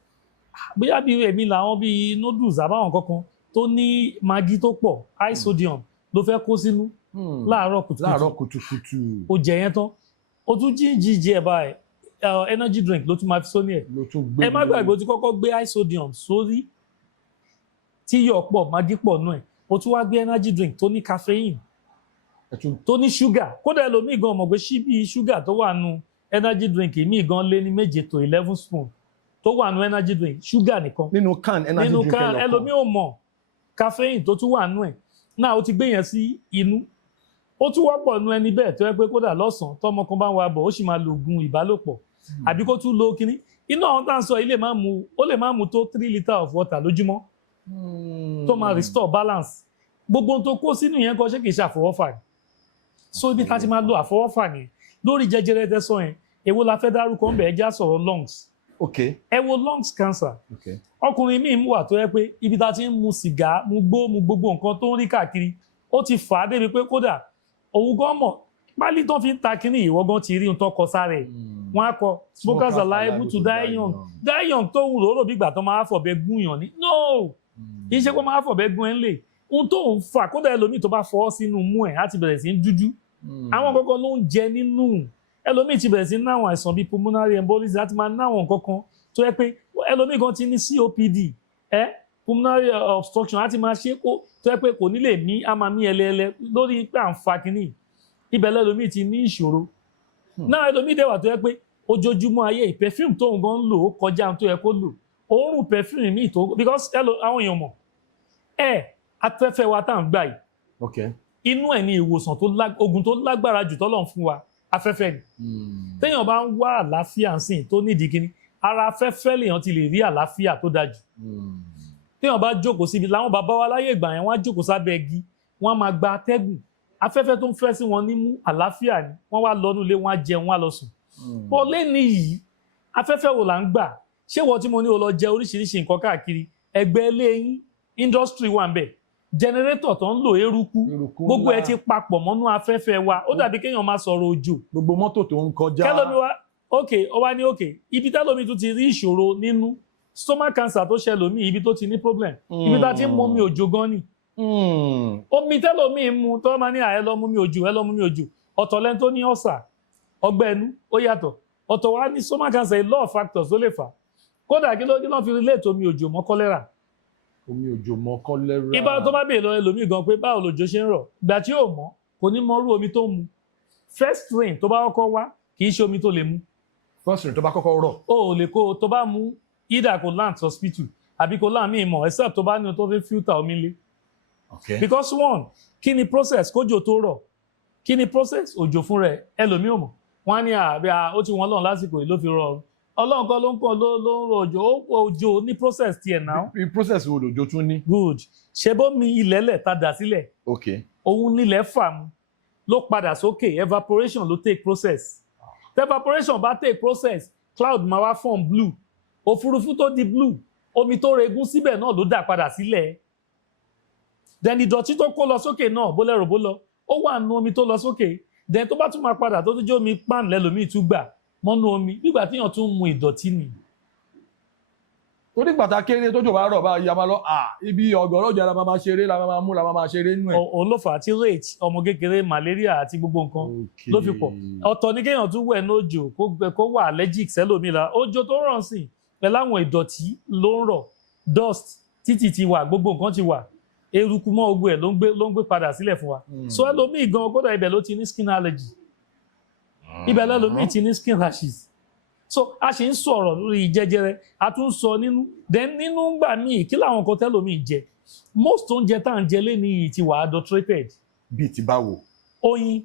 bóyá bí èmi làwọn bíi noodles àbáwọn kankan tó ní maggi tó pọ̀ high sodium ló fẹ́ kó sínú láàárọ̀ kùtùkùtù ó jẹ yẹn tán ó tún jíjí ẹ̀ báyìí energy drink ló tún máa fi sóní ẹ̀ ẹ má gbàgbé ó ti kọ́kọ́ gbé high sodium sórí tí yọ̀ pọ̀ maggi pọ̀ nù ẹ̀ ó tún wá gbé energy drink tó ní caffeine tó ní ṣúgà kódà ẹlòmíì gan mọ̀ pé ṣíbí ṣúgà tó wà nù energy drink míì gan lé ní 7 to 11 spoon tó wà nù energy drink ṣúgà nìkan nínú can energy drink ẹlọ́kan ẹlòmíì ò mọ̀ caffeine tó tún wà nù ẹ̀ náà ó ti gbé yẹn sí inú ó tún wọ́pọ̀ nù ẹni bẹ́ẹ̀ tó yẹ pé kódà lọ́sàn-án tọ́mọ kan bá ń wa bọ̀ ó sì máa lo oògùn ìbálòpọ̀ àbí kó tún lo kíní iná àwọn tá à ń sọ yìí lè má mu tó 3 litres of water lójúmọ́ tó máa restore balance gbogbo tó kó sínú yẹn kọ́ ṣé kìí ṣe àfọwọ́fà ni so ibi tá ti máa lo àfọwọ́fà ni lórí jẹjẹrẹ tẹ́sán yẹn èwo la fẹ́ dárúkọ ńbẹ̀ ẹjá sọ̀rọ̀ lungs ẹ wo lungs cancer ọkùnrin míì wà tó yẹ pé ibi tá ti ń mu sìgá mu gbó mu gbogbo nǹkan tó ń rí káàkiri ó ti fà á débi pé kódà òun gan mọ̀ pálí tó fi ń ta kíní ìwọ gan ti rí ohun tó kọ sára ẹ̀ wọ́n á kọ smokers are liable to die young tó wù lóró bí ìgbà tó máa fọ̀bẹ gún yàn ní no kì í ṣe pé máa fọ̀bẹ gún ẹ̀ ń lè ohun tó ń fà kódà ẹlòmíì tó bá fọ́ sínú mú ẹ̀ á ti bẹ̀rẹ̀ sí ń dúdú àwọn kankan ló ń jẹ nínú ẹlòmíì ti bẹ̀rẹ̀ sí náwọn àìsàn bíi pulmonary embolism láti máa náwọn kankan tó yẹ pé ẹlòmíì gan ti ní COPD pulmonary obstruction láti máa ṣe kó tó yẹ pé kò ní lè mí á máa mí ẹlẹ́ẹlẹ́ lórí pé à ń fa kínní ibẹ̀ lẹ́lòmíì ti ní ìṣòro náà ẹlòmíì dẹ̀ wà tó yẹ pé ojoojúmọ́ ayé perfume tóun gan ń lò ó kọjá ohun tó yẹ kó lò òórùn perfume míì tó because àwọn èèyàn mọ̀ afẹ́fẹ́ wa tá à ń gbà yìí inú ẹ̀ ní ìwòsàn ogun tó lágbára jù tọ́lọ́run fún wa afẹ́fẹ́ ni téèyàn bá ń wá àlàáfíà sìn tó nídìí kíní ara afẹ́fẹ́ lèèyàn ti lè rí àlàáfíà tó dájú téèyàn bá jókòó síbi làwọn bàbá wa láyé ìgbà yẹn wọ́n á jókòó sábẹ́ igi wọ́n á máa gba atẹ́gùn afẹ́fẹ́ tó ń fẹ́ sí wọn nímú àlàáfíà ni wọ́n wá lọ nílé wọ́n á jẹun wọ́n á lọ sùn bọ́ lẹ́ni yìí afẹ́fẹ́ wo là ń gbà ṣé wọ́n tí mo ní o lọ jẹ oríṣiríṣi nǹkan káàkiri ẹgbẹ́ lẹ́yìn industry wà ń bẹ̀ generator tó ń lo eruku gbogbo ẹ ti papọ̀ mọ́nú afẹ́fẹ́ wa ó dàbí kéèyàn máa sọ̀rọ̀ òjò gbogbo mọ́tò tó ń kọjá kẹlómi wa ó wá ní ibi tẹ́lómi tún ti rí ìṣòro nínú stomach cancer tó ṣẹlòmí ibi tó ti ní problem ibi tá ti ń mú omi òjò gan ni omi tẹ́lómi mu tó máa ní ẹ lọ mú mi òjò ọ̀tọ̀ lẹ́ni tó ní ọ̀sà ọgbẹ́ ẹnu ó yàtọ̀ ọ̀tọ̀ wá ní stomach cancer a lot of factors tó lè fà kódà kí ló fi relate omi òjò mọ́ cholera omi òjò mọ́ kọ́lẹ́rà. ibà tó bá bèèrè lọ ẹlòmíì gan pé báwo lòjò ṣe ń rọ̀ ìgbà tí yóò mọ́ kò ní mọrú omi tó mu first rain tó bá kọ́kọ́ wá kì í ṣe omi tó lè mu. first rain tó bá kọ́kọ́ rọ̀. o ò lè kó tó bá mu either kò land hospital àbí kò land míì mọ̀ except tó bá ní o tó fi filter omi lé. because one kí ni process kójò tó rọ̀ kí ni process òjò fún rẹ̀ ẹlòmíì ò mọ̀ wọ́n á ní àbí ó ti wọ́n lọ́n lásìkò yìí ló fi rọ̀ Ọlọ́run kan ló ń kọ́ ló ń rọ òjò ní process tiẹ̀ náà. Process wo lòjò tún ní? Good. Ṣé bó mi ilẹ̀lẹ̀ ta dà sílẹ̀? Okay. Òun nílẹ̀ fà mu ló padà sókè, evaporation ló take process. Evaporation bá take process, cloud máa wá form blue. Òfurufú tó di blue, omi tó regún síbẹ̀ náà ló dà padà sílẹ̀. Then ìdọ̀tí tó kó lọ sókè náà bó lẹ́rò bó lọ, ó wà nínú omi tó lọ sókè. Then tó bá tún máa padà tó jẹ́ omi pan lẹ́lòmíì tún gbà mọ́nú omi nígbà tí èèyàn tún mu ìdọ̀tí ni. Torí gbàtà kéré tójò bá rọ̀ bá ya máa lọ ibi ọ̀gọ̀rọ̀ ọjà la máa ṣeré la máa mú la máa ṣeré nínú ẹ̀. Olófà tí rate ọmọ kékeré malaria àti gbogbo nǹkan ló fi pọ̀. Ọ̀tọ̀ ní kéèyàn tún wẹ̀ lójò kó wà allergic sẹ́lòmíì la. Òjò tó rọ̀ sí pẹ̀lú àwọn ìdọ̀tí ló ń rọ̀, dust títì ti wà, gbogbo nǹkan ti wà. Eruku mọ́ ogun ẹ̀ ló ń gbé padà sílẹ̀ fún wa. So ẹlòmíì gan kódà ibẹ̀ ló ti ní skin allergy. Ibẹ̀ lẹ́lòmíì ti ní skin rashes. So a ṣe ń sọ̀rọ̀ lórí jẹjẹrẹ, a tún sọ nínú, then nínú gbà míì kí làwọn nǹkan tẹ́lòmíì jẹ. Most oúnjẹ tá à ń jẹ léni yìí ti wà adulterated. Bíi ti báwo? Oyin,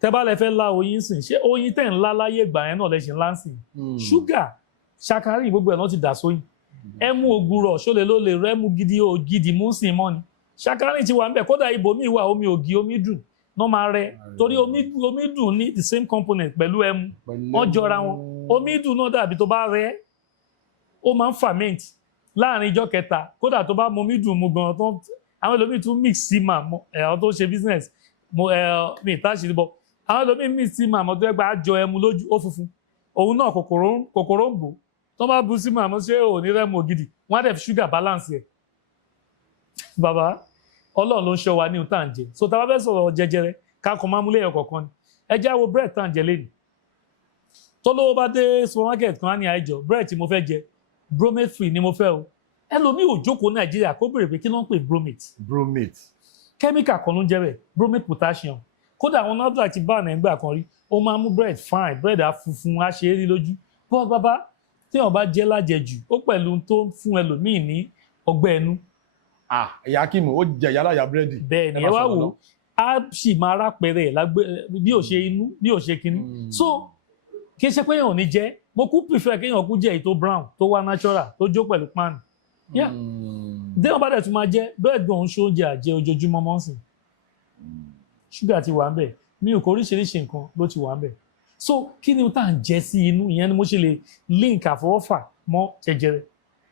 tẹ́ bá lẹ fẹ́ lá oyin sìn, ṣé oyin tẹ́ ń lá láyé ìgbà yẹn náà lẹ ṣe ń lá sìn? Ṣúgà, ṣàkárì gbogbo ẹ̀ náà ti dà sóyin. Ẹmu ògùrọ̀ ṣólè ló lè rẹ́mu gidi mú sìn mọ́ ni. Ṣàkárì ti wà ń bẹ̀, kódà ibòmíì wà omi ògì omi dùn náà máa rẹ torí omi dùn ní the same component pẹ̀lú ẹmu wọ́n jọra wọn. Omi dùn náà dàbí tó bá rẹ ó máa ń ferment láàrin ijọ́ kẹta, kódà tó bá mu omi dùn mu gan tó àwọn ẹlòmíì tún mix sí màmú ẹ̀rọ tó ṣe business mi ìtàṣírí bọ àwọn ẹlòmíì mix sí màmú tó ẹgbàá jọ ẹmu lójú ó funfun òun náà kòkòrò ń bò tó bá bu sí màmú ṣé ò ní rẹ́mu ògidì wọ́n á dẹ̀ fi sugar balance ẹ̀. Bàbá Ọlọ́run ló ń ṣọ́ wa ní ohun tá à ń jẹ. So tá a bá fẹ́ sọ̀rọ̀ jẹjẹrẹ kákan máa mú léyìn ọ̀kọ̀ọ̀kan ni. Ẹ jẹ́ àwo bread tá à ń jẹ lénìí. Tó lówó bá dé supermarket kan á ní àìjọ bread tí mo fẹ́ jẹ bromate free ni mo fẹ́ o. Ẹlòmíì ò jókòó Nàìjíríà kó béèrè pé kí ló ń pè bromate. Bromate. Chemical kan ló ń jẹ́ bẹ́ẹ̀ bromate potassium. Kódà àwọn NAFDAC ti bá nàìjíríà kan rí ó máa mú bread fine bread á funfun á ṣe é rí lójú. Bọ́ bàbá téèyàn bá jẹ́ lájẹjù ó pẹ̀lú tó ń fún ẹlòmíì ní ọgbẹ́ ẹnu. Ìyá Kímù ó jẹ yálàyà búrẹ́dì. Bẹ́ẹ̀ ni ẹ wá wò á sì máa rápẹrẹ bí ò ṣe inú bí ò ṣe kinní. So kì í ṣe pé èèyàn ní jẹ mo kú prefer kéèyàn kú jẹ èyí tó brown tó wá natural tó jó pẹ̀lú pan. Déèyàn bá dẹ̀ tún máa jẹ bẹ́ẹ̀ gan-an ṣó oúnjẹ àjẹ ojoojúmọ́ mọ́ sí. Ṣúgà ti wà ń bẹ̀ milk oríṣiríṣi nǹkan ló ti wà ń bẹ̀. So kí ni tá à ń jẹ sí inú ìyẹn ni mo ṣe lè link àfọwọ́fà mọ́ jẹjẹrẹ.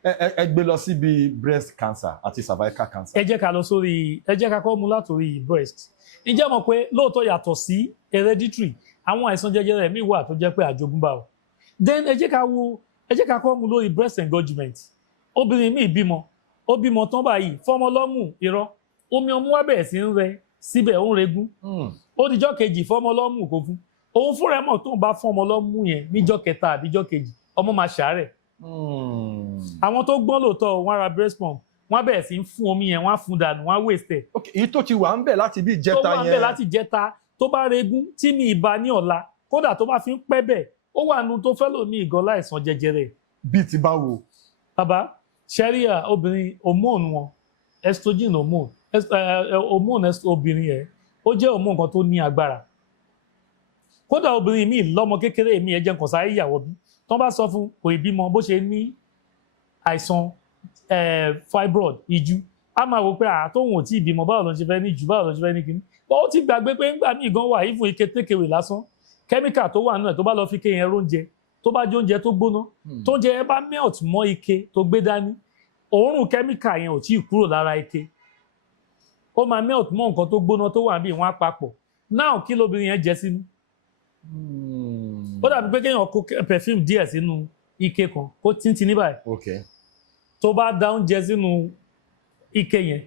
Ẹ gbé lọ síbi breast cancer àti cervical cancer. Ẹ jẹ́ ká kọ́ mú látòrí breast. Ǹjẹ́ mọ̀ pé lóòótọ́ yàtọ̀ sí hereditary àwọn àìsàn jẹjẹrẹ míì wà tó jẹ́ pé àjogúnbá o. Then ẹ jẹ́ ká kọ́ mú lórí breast engorgement. Obìnrin míì bímọ ó bímọ tán báyìí fọ́mọ lọ́mú irọ́ omi ọmú wá bẹ̀rẹ̀ sí ń rẹ síbẹ̀ ó ń regún. Ó dijọ́ kejì fọ́mọ lọ́mú kò fún. Òun fúnra ẹ̀ mọ̀ tó ń bá fọ́mọ lọ́mú yẹn níjọ́ kẹta àbíjọ́ kejì ọmọ máa ṣàárẹ̀. Àwọn tó gbọ́n lóòótọ́ wọ́n ra breast pump wọ́n bẹ̀rẹ̀ sí ń fún omi yẹn wọ́n á fún dànù wọ́n á waste ẹ̀. Èyí tó ti wà ń bẹ̀ láti bí ìjẹta yẹn. tó wà ń bẹ̀ láti jẹta tó bá regún tí mi ìbá ní ọ̀la kódà tó bá fi ń pẹ́ bẹ̀ ó wà nù tó fẹ́ lòmí ìgan láìsàn jẹjẹrẹ. Bíi ti báwo. Bàbá ṣẹ́ríà obìnrin hormone wọn estrogen hormone obìnrin yẹn ó jẹ́ hormone kan tó ní agbára. Kódà obìnrin mi lọ́mọ kékeré mi ẹ̀jẹ̀ nǹkan sáré ìyàwó bí tán bá sọ fún kò ìbímọ bó ṣe ní àìsàn fibroid ìjú a máa wò pé àtòhun ò tí ìbímọ báwo ló ń ṣe fẹ́ ní jù báwo ló ń ṣe fẹ́ ní kíní ó ti gbàgbé pé ńgbà míì gan wà ìfún ike tékèwé lásán kẹ́míkà tó wà nínú ẹ̀ tó bá lọ fi ike yẹn róúnjẹ tó bá jẹ oúnjẹ tó gbóná tó jẹ ẹ bá melt mọ́ ike tó gbé dání òórùn kẹ́míkà yẹn ò tí ì kúrò lára ike ó máa melt mọ́ nǹkan tó gbóná tó wà bí wọ́n á papọ̀ náà kí lóbìnrin yẹn jẹ sínú ó dàbí pé kéèyàn kó perfume díẹ̀ sínú ike kan kó tíntín ní báyìí tó bá dá oúnjẹ sínú ike yẹn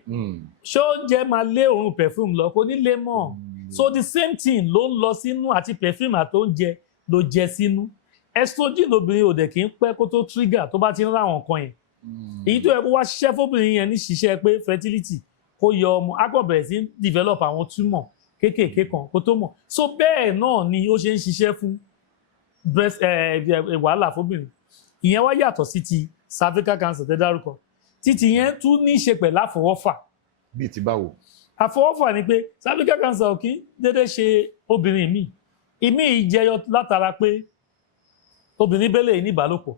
ṣé oúnjẹ máa lé òórùn perfume lọ kò ní lè mọ́ so the same thing ló ń lọ sínú àti perfume àti oúnjẹ ló jẹ sínú estrogen obìnrin ò dẹ̀ kí ń pẹ́ kó tó trigger tó bá ti ń ráwọn nǹkan yẹn èyí tó yẹ kó wá ṣiṣẹ́ fóbìnrin yẹn ní ṣiṣẹ́ pé fertility kó yọ ọmọ á kàn bẹ̀rẹ̀ sí develop àwọn tumor kéékèèké kan kó tó mọ̀ so bẹ́ẹ̀ náà ni ó ṣe ń ṣiṣẹ́ fún breast wàhálà fóbìnrin ìyẹn wá yàtọ̀ sí ti cervical cancer tẹ́ dárúkọ títí yẹn tún ní í ṣe pẹ̀lú àfọwọ́fà. Bíi ti báwo. Àfọwọ́fà ni pé cervical cancer ò kí dédé ṣe obìnrin ìmí ìjẹyọ látara pé obìnrin bẹ́lẹ̀ ní ìbálòpọ̀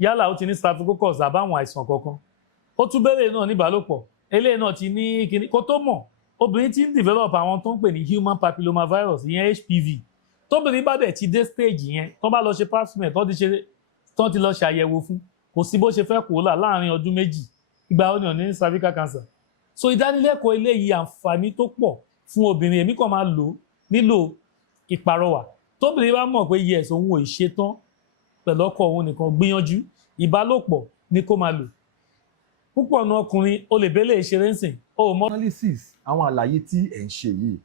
yálà ó ti ní staphylococcus àbáwọn àìsàn kankan ó tún bẹ́lẹ̀ náà ní ìbálòpọ̀ eléyìí náà ti ní kíní kó tó mọ̀ obìnrin ti ń develop àwọn tó ń pè ní human papillomavirus ìyẹn HPV tóbìnrin bá dẹ̀ ti dé stage yẹn tó bá lọ ṣe pap smear tó ti lọ ṣàyẹ̀wò fún kò sí bó ṣe fẹ́ kó là láàrin ọdún méjì ìgbà ó ní ọ̀ní cervical cancer so ìdánilẹ́kọ̀ọ́ eléyìí àǹfààní tó pọ̀ fún obìnrin èmi kàn máa nílò ìpàrọwà tóbìnrin bá mọ̀ pé yes òun ò ṣetán pẹ̀lú ọkọ òun nìkan gbìyànjú ìbálòpọ̀ ni kó máa lò púpọ̀ náà ọkùnrin o lè bẹ́lẹ̀ ìṣeré ń sìn o mọ́. analysis àwọn àlàyé tí ẹ̀ ń ṣe yìí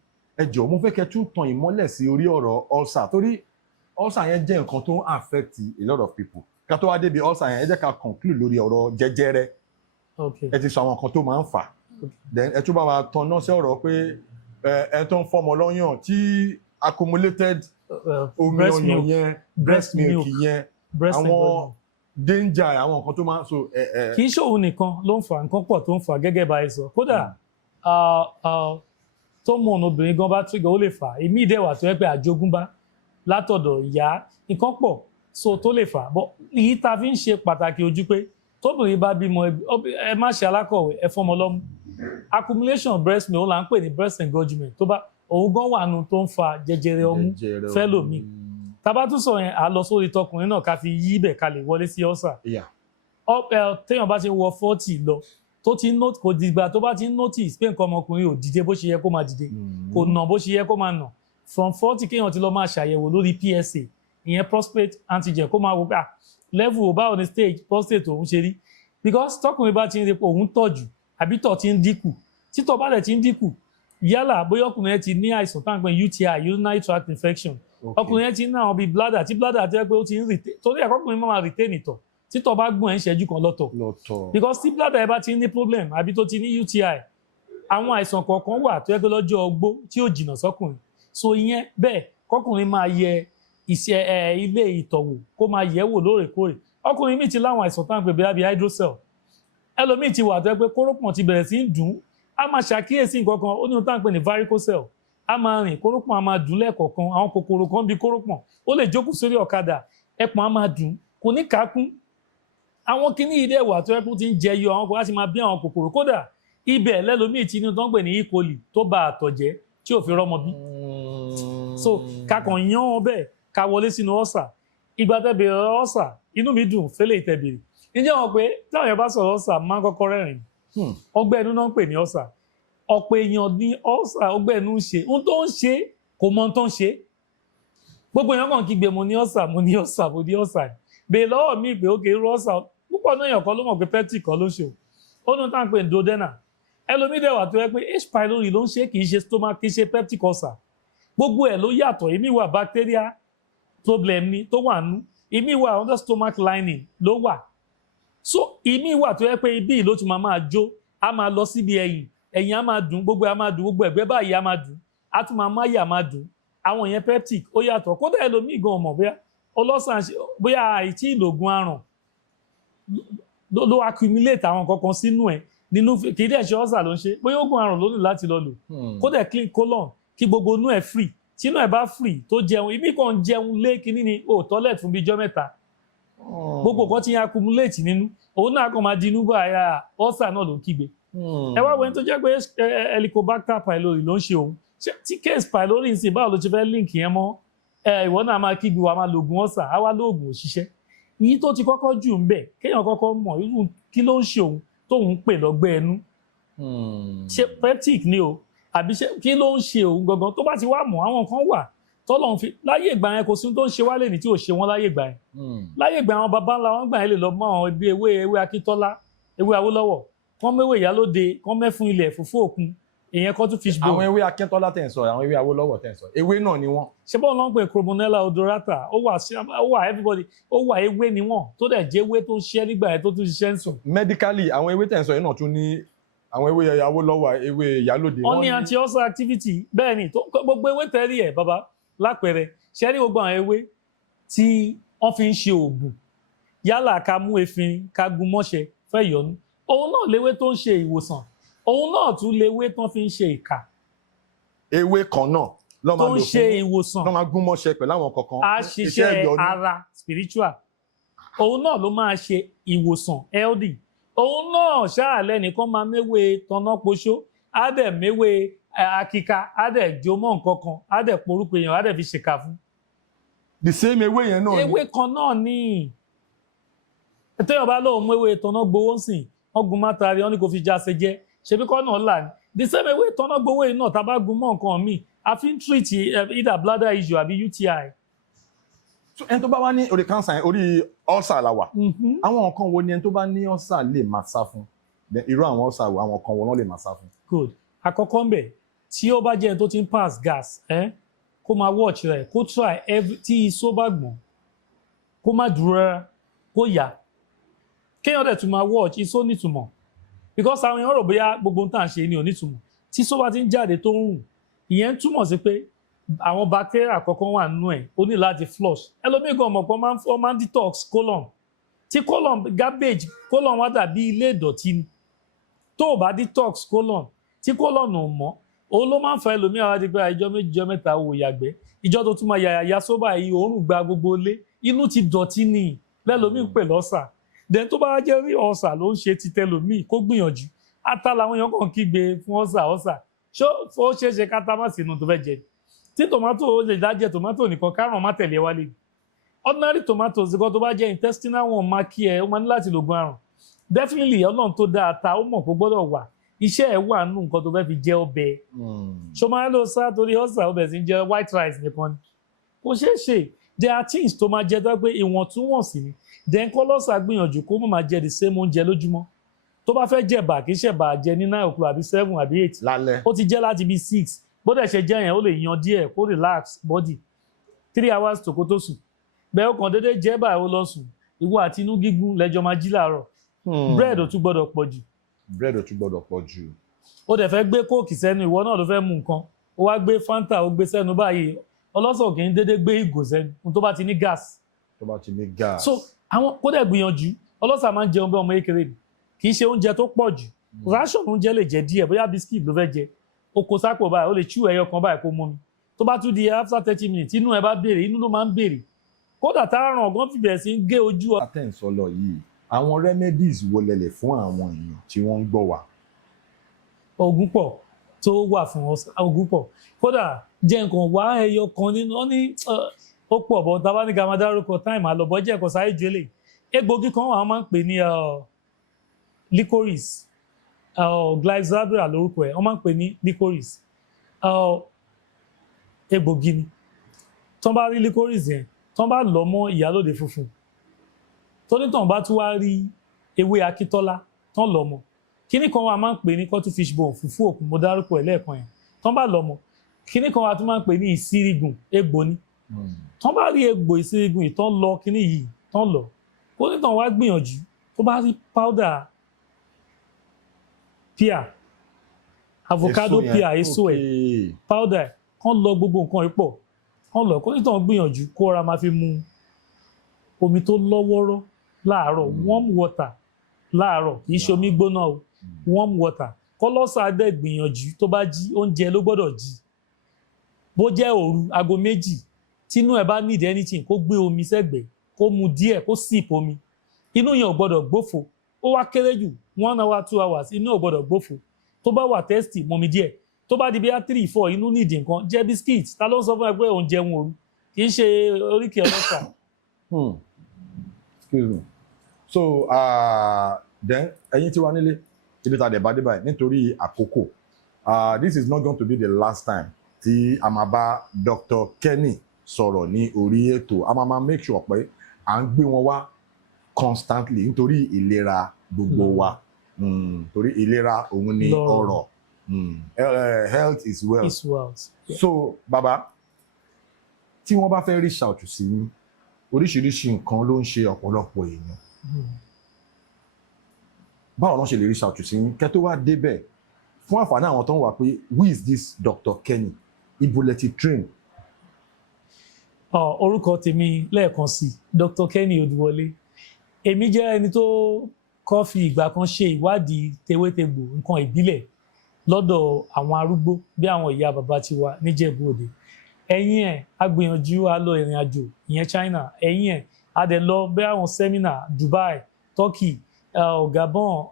ẹ jọ̀ọ́ mo fẹ́ kẹ́ tún tan ìmọ́lẹ̀ sí orí ọ̀rọ̀ ulcer torí ulcer yẹn jẹ́ nǹkan tó ń affect a lot of people ká tó wá débi ulcer yẹn ẹ jẹ́ ká conclude lórí ọ̀rọ̀ jẹjẹrẹ ẹ ti sọ àwọn nǹkan tó máa ń fà then ẹ tún bá wa tan náà sí ọ̀rọ̀ pé ẹ tó ń fọmọ lọ́yàn tí accumulated omi ọyàn yẹn breast milk yẹn àwọn danger àwọn nǹkan tó máa ń so. kì í ṣòun nìkan ló ń fa nǹkan pọ̀ tó ń fa gẹ́gẹ́ bá ẹ sọ kódà tó mọ̀ ọ̀nà obìnrin gan bá trigger ó lè fà èmi ìdẹ́wà tó yẹ pé àjogúnbá látọ̀dọ̀ ìyá nǹkan pọ̀ so tó lè fà bọ́ èyí tá a fi ń ṣe pàtàkì ojú pé tóbìnrin bá bímọ ẹ má ṣe alákọ̀wé ẹ fọmọ lọ́mú accumulation breast milk ó là ń pè ní breast engorgement tó bá òun gan wà nù tó ń fa jẹjẹrẹ ọmú fẹ́lòmíì tábà tún sọ yẹn à lọ sórí tọkùnrin náà ká fi yí ibẹ̀ ká lè wọlé sí ulcer téèyàn bá ti wọ 40 lọ tó ti ń kò dìgbà tó bá ti ń notice pé nǹkan ọmọkùnrin ò dìde bó ṣe yẹ kó máa dìde kò nà bó ṣe yẹ kó máa nà from 40 kéèyàn ti lọ máa ṣàyẹ̀wò lórí PSA ìyẹn prostate antigen kó máa wò pé level ò báwo ni stage prostate òun ṣe rí because tọkùnrin bá ti ń rí pé òun tọ̀ jù àbí tọ̀ ti ń dínkù títọ̀ bá dẹ̀ ti ń dínkù yálà bóyá ọkùnrin yẹn ti ní àìsàn tá à ń pè UTI urinary tract infection ọkùnrin yẹn ti ní àwọn bíi bladder tí bladder ti rẹ pé ó ti ń retain torí ẹ̀kọ́kùnrin máa retain ìtọ̀ títọ̀ bá gbọ̀n ẹ̀ ń ṣẹ́jú kan lọ́tọ̀ because tí bladder ẹ bá ti ní problem àbí tó ti ní UTI àwọn àìsàn kọ̀ọ̀kan wà tó yẹ pé lọ́jọ́ ogbó tí ó jìnnà sọ́kùnrin so ìyẹn bẹ́ẹ̀ kọ́kùnrin máa yẹ ilé ìtọ̀wò kó máa yẹ̀ wò lóòrèkóòrè ọkùnrin míì ti láwọn àìsàn tá à ń pè bíi hydrocele ẹlòmíì ti wà tó yẹ pé kórópọ̀n ti bẹ̀rẹ̀ sí ń dùn á máa ṣàkíyèsí nǹkan kan ó ní ohun tá à ń pè ní varicocele á máa rìn kórópọ̀n á máa dùn lẹ́ẹ̀kọ̀ọ̀kan àwọn kòkòrò kan bíi kórópọ̀n ó lè jókòó sórí ọ̀kadà ẹpọ̀n á máa dùn kò ní kákún àwọn kinní yìí dẹ̀ wà tó yẹ kó ti ń jẹyọ àwọn kò láti máa bí àwọn kòkòrò kódà ibẹ̀ lẹ́lòmíì tí inú tó ń pè ní E. coli tó ba àtọ̀ jẹ́ tí ò fi rọ́mọ bí so kakàn yan ọ bẹ́ẹ̀ ká wọlé sínú ulcer ìgbà tẹ́ bẹ̀rẹ̀ ulcer inú mi dùn fẹ́lẹ̀ ìtẹ̀bẹ̀rẹ̀ ǹjẹ́ wọn pé táwọn yẹn bá sọ̀rọ̀ ulcer máa ń kọ́kọ́ rẹ́rìn ọgbẹ́ inú náà ń pè ní ulcer ọ̀pọ̀ èèyàn ní ulcer ọgbẹ́ inú ń ṣe ohun tó ń ṣe kò mọ ohun tó ń ṣe gbogbo èèyàn kàn kígbe mo ní ulcer mo ní ulcer mo ní ulcer bẹ́ẹ̀ lọ́wọ́ mi pé ókè irú ulcer púpọ̀ náà èèyàn kan ló mọ̀ pé peptic kan ló ṣe ó ní táwọn pè ní duodenal ẹlòmídẹ̀ wà tó yẹ pé H. pylori ló ń ṣe kì í ṣe stomach kì í ṣe peptic ulcer gbogbo ẹ̀ ló yàtọ̀ èmi wà bacteria problem ni tó wà nú èmi wà under stomach lining ló wà so ìmí wà tó yẹ pé ibi ló tún máa jó a máa lọ síbi ẹ̀yìn a máa dùn gbogbo a máa dùn gbogbo ẹ̀gbẹ́ báyìí a máa dùn a tún máa máyà máa dùn àwọn yẹn peptic ó yàtọ̀ kódà ẹlòmíì gan ọmọ bóyá ọlọ́sàn bóyá àìtí ìlògùn àrùn ló accumulate àwọn kankan sínú ẹ̀ nínú kì í dẹ̀ ṣe ulcer ló ń ṣe bóyá oògùn àrùn ló ní láti lọ lò kódà clean colon kí gbogbo inú ẹ̀ free tínú ẹ̀ bá free tó jẹun ibi kan jẹun lé kíní ni ó toilet fún bíi ijọ́ mẹ́ta gbogbo kan ti accumulate nínú òun náà kàn máa di inú báyà ulcer náà ló ń kígbe ẹ wá wẹ́n tó jẹ́ pé helicobacter pylori ló ń ṣe òun tí case pylori ń sìn báwo ló ti fẹ́ link yẹn mọ́ ìwọ náà máa kígbe wa máa lògùn ulcer á wá lóògùn òṣìṣẹ́ yìí tó ti kọ́kọ́ jù ń bẹ̀ kéèyàn kọ́kọ́ mọ̀ irú kí ló ń ṣe òun tóun pè lọ́gbẹ́ ẹnu ṣe peptic ni o àbí kí ló ń ṣe òun gangan tó bá ti wá mọ̀ àwọn kan wà tọ́lọ̀ ń fi láyé ìgbà yẹn kò sí tó ń ṣe wálé ní tí ò ṣe wọ́n láyé ìgbà yẹn láyé ìgbà àwọn baba ńlá wọn gbà yẹn lè lọ mọ àwọn ẹbí ewé Akíntọ́lá ewé Awólọ́wọ̀ kán mẹ́wé Ìyálóde kán mẹ́fún ilẹ̀ fùfú òkun èèyàn kan tún fish bone. àwọn ewé Akíntọ́lá tẹ̀ ń sọ àwọn ewé Awólọ́wọ̀ tẹ̀ ń sọ ewé náà ni wọ́n. ṣé bọ́ọ̀ ló ń pè Carbonella odorata ó wà everybody ó wà ewé ni wọ́n tó dẹ̀ jẹ́ ewé tó ń ṣiṣẹ́ nígbà yẹn tó tún ṣiṣẹ́ ń sùn. medically àwọn ewé tẹ̀ ń sọ yẹn náà tún ní àwọn ewé Awólọ́wọ̀ ewé Ìyálóde. wọ́n ní anti-ulcer activity bẹ́ẹ̀ ni gbogbo ewé tẹ́rí ẹ̀ bàbá lápẹẹrẹ ṣe rí gbogbo àwọn ewé tí wọ́n fi ń ṣe oògùn yálà ká mú efinrin ká gun mọ́ṣẹ fẹ́ yọnu òun náà léwé tó ń ṣe ìwòsàn òun náà tún léwé tán fi ń ṣe ìkà. ewé kan náà. tó ń ṣe ìwòsàn lọ́ máa gún mọ́ṣẹ́ pẹ̀lú àwọn kankan a ṣiṣẹ́ ara spiritual òun náà ló máa ṣe ìwòsàn healthy òun náà ṣáàlẹ́ nìkan máa méwé tọ́nà poṣó á dẹ̀ méwé akíka á dẹ̀ jó mọ́ nǹkan kan á dẹ̀ porúkọ èèyàn á dẹ̀ fi ṣèkà fún. the same ewé yẹn náà ni ewé kan náà ni téèyàn bá lóun mú ewé tọ́nà gbowó sìn wọ́n gun mátàrí wọ́n ní kò fi já ṣe jẹ́ ṣebí kọ́ náà là ní the same ewé tọ́nà gbowó yìí náà tá a bá gun mọ́ nǹkan míì a fi ń treat either bladder issue àbí UTI. so ẹni tó bá wá ní orí cancer yẹn orí ulcer la wà àwọn nǹkan wo ni ẹni tó bá ní ulcer lè máa sá fún irú àwọn ulcer wo àwọn nǹkan wo wọ́n lè máa sá fún. good àkọ́kọ́ ń bẹ̀ tí ó bá jẹ́ ẹni tó ti ń pass gas kó máa watch rẹ̀ kó try tí iṣó bá gbọ̀n kó má dúró rárá kó yá kéèyàn dẹ̀ tún máa watch iṣó nítumọ̀ because àwọn èèyàn rò bóyá gbogbo ohun tá à ń ṣe ni ò nítumọ̀ tí iṣó bá ti ń jáde tó ń rùn ìyẹn túmọ̀ sí pé àwọn bacteria kọ̀ọ̀kan wà nínú ẹ̀ ó ní láti flush ẹlòmíì gan ọmọ kan máa ń detox colon tí colon garbage colon wá dàbí ilé ìdọ̀tí ni tó o bá detox colon tí colon ò mọ́ òun ló máa ń fa ẹlòmíì àwọn adigun ìjọ méjì ìjọ mẹ́ta wò yàgbẹ́ ìjọ tó tún máa yàyà sóbà yìí òórùn gba gbogbo ilé inú ti dọ̀tí ni lẹ́lòmíì ń pè lọ́sà then tó bá jẹ́ rí ọ̀sà ló ń ṣe ti tẹlòmíì kó gbìyànjú ata làwọn èèyàn kàn kígbe fún ọ̀sà ṣó ó ṣeé ṣe ká tá má sínú tó fẹ́ jẹ tí tomato ó lè dájẹ́ tomato nìkan kárùn má tẹ̀lé wálé ordinary tomatoes kan tó bá jẹ́ intestinal one máa kí ẹ ó máa ní láti lògùn àrùn definitely ọlọ́run tó dáa ta ó mọ̀ kó gbọ́dọ̀ wà iṣẹ́ ẹ̀ wà nù nǹkan tó fẹ́ fi jẹ ọbẹ̀ ṣó máa ń lọ sá torí ọ̀sà ọbẹ̀ sí ń jẹ white rice nìkan ni kò ṣeé ṣe there are things tó máa jẹ tó pé ìwọ̀ntúnwọ̀nsì ni then kọ́ lọ́sà gbìyànjú kó má máa jẹ the same oúnjẹ lójúmọ́ tó bá fẹ́ jẹ̀bà kì í ṣẹ̀bà jẹ ní 9 o'clock àbí 7 àbí 8 lálẹ́ ó ti jẹ́ láti bí 6 bó dẹ̀ ṣe jẹ́ yẹn ó lè yan díẹ̀ kó relax body 3 hours tó kó tó sùn bẹ́ẹ̀ ó kàn déédéé jẹ́ báyìí ó lọ sùn ìwọ àti inú gígùn lẹ́jọ́ máa jí láàárọ̀ bread ò tún gbọ́dọ̀ pọ̀ jù ó dẹ̀ fẹ́ gbé kóòkì sẹ́nu ìwọ náà ló fẹ́ mú nǹkan ó wá gbé fanta ó gbé sẹ́nu báyìí ọlọ́sọ̀ kì í déédéé gbé ìgò sẹ́nu tó bá ti ní gas so àwọn kó dẹ̀ gbìyànjú ọlọ́sà máa ń jẹun bí ọmọ kékeré ni kì í ṣe oúnjẹ tó pọ̀ jù ration oúnjẹ lè jẹ díẹ̀ bóyá biscuit ló fẹ́ jẹ o kò sápò báyìí o lè chew ẹyọ kan báyìí kó mú mi tó bá tún di after 30 minutes inú ẹ bá béèrè inú ló máa ń béèrè kódà táwọn ọ̀gán fi bẹ̀rẹ̀ sí ń gé ojú ọ. àtẹ̀sọ́lọ yìí àwọn remedies wo lẹ lè fún àwọn èèyàn tí wọ́n ń gbọ́ wa. oògùn pọ̀ tó wà fún oògùn pọ̀ kódà jẹ́ nǹkan wá ẹyọ kan nínú ọ ní ó pọ̀ bọ́ tá a bá ní ká máa dárúkọ time àlọ́bọ̀ jẹ́ ẹ̀kọ́ sáré jẹ́lẹ̀ egbògi kan wà wọ́n máa ń pè ní licorice glyzabra lórúkọ ẹ̀ wọ́n máa ń pè ní licorice egbògi ni tán bá rí licorice yẹn tán bá lọ mọ́ ìyálòde funfun tónítàn bá tún wá rí ewé akíntọ́lá tán lọ mọ́ kíní kan wà máa ń pè ní cuttlefish bone fùfú òkun mo dárúkọ ẹ̀ lẹ́ẹ̀kan yẹn tán bá lọ mọ́ kíní kan wà tún máa ń pè ní ìsírígùn egbò ni tán bá rí egbò ìsírígùn yìí tán lọ kíní yìí tán lọ tónítàn wá gbìyànjú tó bá rí powder pear avocado pear èso ẹ̀ powder kán lọ gbogbo nǹkan yìí pọ̀ kán lọ kó nítorí gbìyànjú kó ra máa fi mu omi tó lọ́wọ́rọ́ láàárọ̀ warm water láàárọ̀ kì í ṣe omi gbóná o warm water kọ́lọ́sà dẹ̀ gbìyànjú tó bá jí oúnjẹ ló gbọ́dọ̀ jí bó jẹ́ òru aago 2 tínú ẹ̀ bá need anything kó gbé omi sẹ́gbẹ̀ẹ́ kó mu díẹ̀ kó sip omi inú yẹn ò gbọ́dọ̀ gbófo ó wá kéré jù 1 hour 2 hours inú ò gbọ́dọ̀ gbófo tó bá wà testy mọ̀mí díẹ̀ tó bá di bí i 3 4 inú nídìí nǹkan jẹ biscuit ta ló ń sọ fún ẹ pé òun jẹun òru kì í ṣe oríkèé ọlọ́sà. Excuse me. So then ẹ̀yin tí wà nílé ibi tá a dẹ̀ bá dé báyìí nítorí àkókò this is not going to be the last time tí a máa bá Dr. Kenny sọ̀rọ̀ ní orí ètò a máa make sure pé à ń gbé wọn wá constantly nítorí ìlera gbogbo wa torí ìlera òun ni ọrọ̀. Health is wealth. Is wealth. Yeah. So baba tí wọ́n bá fẹ́ reach out sí yín oríṣiríṣi nǹkan ló ń ṣe ọ̀pọ̀lọpọ̀ èèyàn báwo ló ń ṣe lè reach out sí yín kẹ́ tó wá débẹ̀ fún àǹfààní àwọn tó ń wà pé who is this Dr. Kenny ibo lẹ ti train. Orúkọ tèmi lẹ́ẹ̀kan sí Dr. Kenny Oduwole èmi jẹ́ ẹni tó kọ́ fi ìgbà kan ṣe ìwádìí tewétegbò nǹkan ìbílẹ̀ lọ́dọ̀ àwọn arúgbó bí àwọn ìyá bàbá ti wà níjẹ̀bú òde ẹ̀yìn ẹ̀ a gbìyànjú a lọ ìrìn àjò ìyẹn China ẹ̀yìn ẹ̀ a dẹ̀ lọ bí àwọn sẹ́mínà Dubai Turkey Gabon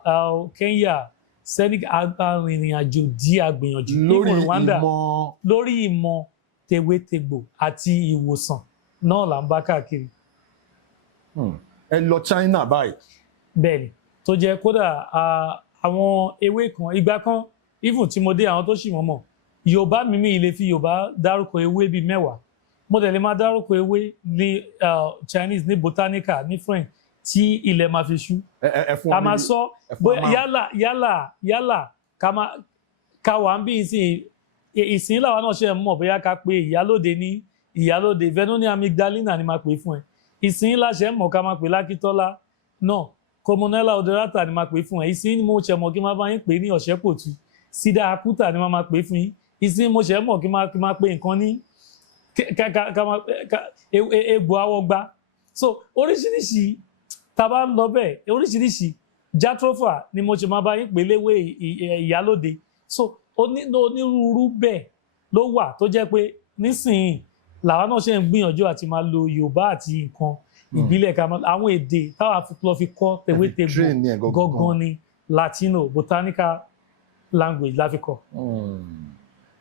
Kenya Senegal ìrìn àjò dí a gbìyànjú lórí Rwanda ìmọ̀ lórí ìmọ̀ tewétegbò àti ìwòsàn náà là ń bá káàkiri. ẹ lọ China báyìí. Bẹ́ẹ̀ni tó jẹ́ kódà àwọn ewé kan ìgbà kan even tí mo dé àwọn tó sì mọ̀ mọ̀ Yorùbá mímí ilé fi Yorùbá dárúkọ ewé bíi 10 mo dẹ̀ lè máa dárúkọ ewé ní Chinese ní botanica ní French tí ilẹ̀ máa fi ṣú ká máa sọ yálà ká wà ń bí ìsìn làwọn náà ṣe mọ̀ bóyá ká pé ìyálóde ní ìyálóde Venonia amygdalina ni máa pè fún ẹ ìsìn láṣẹ mọ̀ ká máa pè lákítọ́lá náà Comonella odorata ni máa pè fún ẹ ìsìn ni mo ṣe mọ̀ kí máa bá yín pè ní ọ̀ṣẹ́pòtù Sida akuta ni máa pè fún yín ìsìn mo ṣe mọ̀ kí máa pè nǹkan ní egbò awọgbá so oríṣiríṣi tàbá ń lọ bẹ́ẹ̀ oríṣiríṣi jatropha ni mo ṣe máa bá yín pè léwé ìyálóde so onírúurú bẹ́ẹ̀ ló wà tó jẹ́ pé nísìnyí làwa náà ṣe ń gbìyànjú àti máa lo Yorùbá àti nǹkan ìbílẹ̀ ká máa àwọn èdè táwa lọ fi kọ́ tewétegbò gangan ni Latino botanical language la fi kọ́.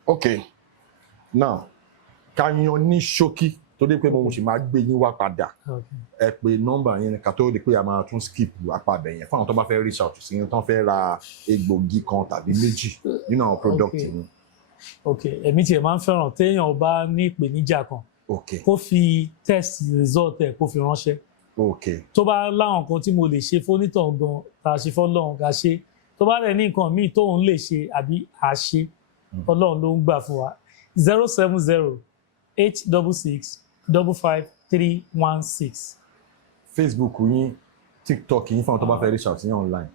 Okay, now ká yan ní ṣókí tó dé pé mo sì máa gbé yín wá padà ẹ pé nọ́mbà yẹn ká tó di pé a máa tún skip apá abẹ yẹn fún àwọn tó bá fẹ́ reach out sí yín tó fẹ́ ra egbògi kan tàbí méjì nínú àwọn product yín. Okay, èmi tiẹ̀ máa ń fẹ́ràn téèyàn bá ní ìpèníjà kan kó fi test result ẹ̀ kó fi ránṣẹ́ tó bá láwọn nǹkan tí mo lè ṣe fónítàn gan tá a ṣe fọ́lọ́run ká ṣe tó bá rẹ̀ ní nǹkan míì tóun lè ṣe àbí àṣe Ọlọ́run ló ń gbà fún wa 070-866-55316. Facebook yín TikTok yín fún àwọn tó bá fẹ́ reach out sí yín online.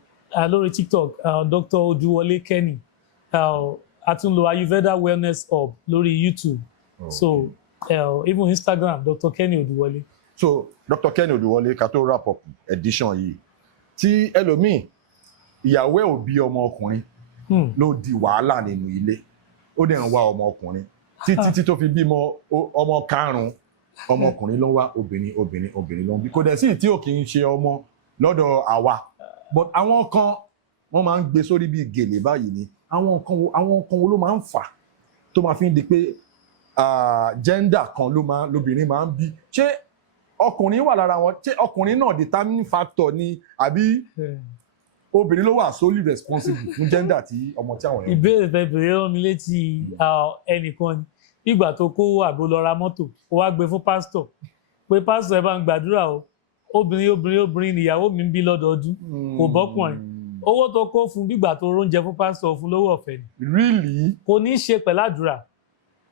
Lórí TikTok Dr. Oduwole Kenny a tún lo Ayurveda Wellness Hub lórí YouTube so even Instagram Dr. Kenny Oduwole. So Dr. Kenny Oduwole ká tó wrap up edition yìí tí ẹlòmíì ìyàwó ẹ̀ ò bí ọmọ ọkùnrin ló di wàhálà nínú ilé ó dẹ̀ ń wá ọmọ ọkùnrin títí tó fi bímọ ọmọ 5 ọmọkùnrin ló ń wá obìnrin ló ń bí kò dẹ̀ sí tí ò kì í ṣe ọmọ lọ́dọ̀ àwa but àwọn kan wọ́n máa ń gbé sórí bíi gèlè báyìí ni àwọn kan wo ló máa ń fà tó máa fi ń di pé gender kan lóbìnrin máa ń bí ṣé ọkùnrin wà lára wọn ṣé ọkùnrin náà determining factor ni àbí obìnrin ló wà solely responsible fún gender tí ọmọ tí àwọn yẹn. Ìbéèrè tẹ́ bèrè rán mi létí ẹnìkan ni nígbà tó kó àbò lọ ra mọ́tò ó wá gbé fún pásítọ̀ pé pásítọ̀ ẹ bá ń gbàdúrà o obìnrin nìyàwó mi ń bí lọ́dọọdún kò bọ́kùnrin owó tó kó fún gbígbà tó róúnjẹ fún pásítọ̀ fún lówó ọ̀fẹ́ ni. Really? Kò ní í ṣe pẹ̀ládùúrà.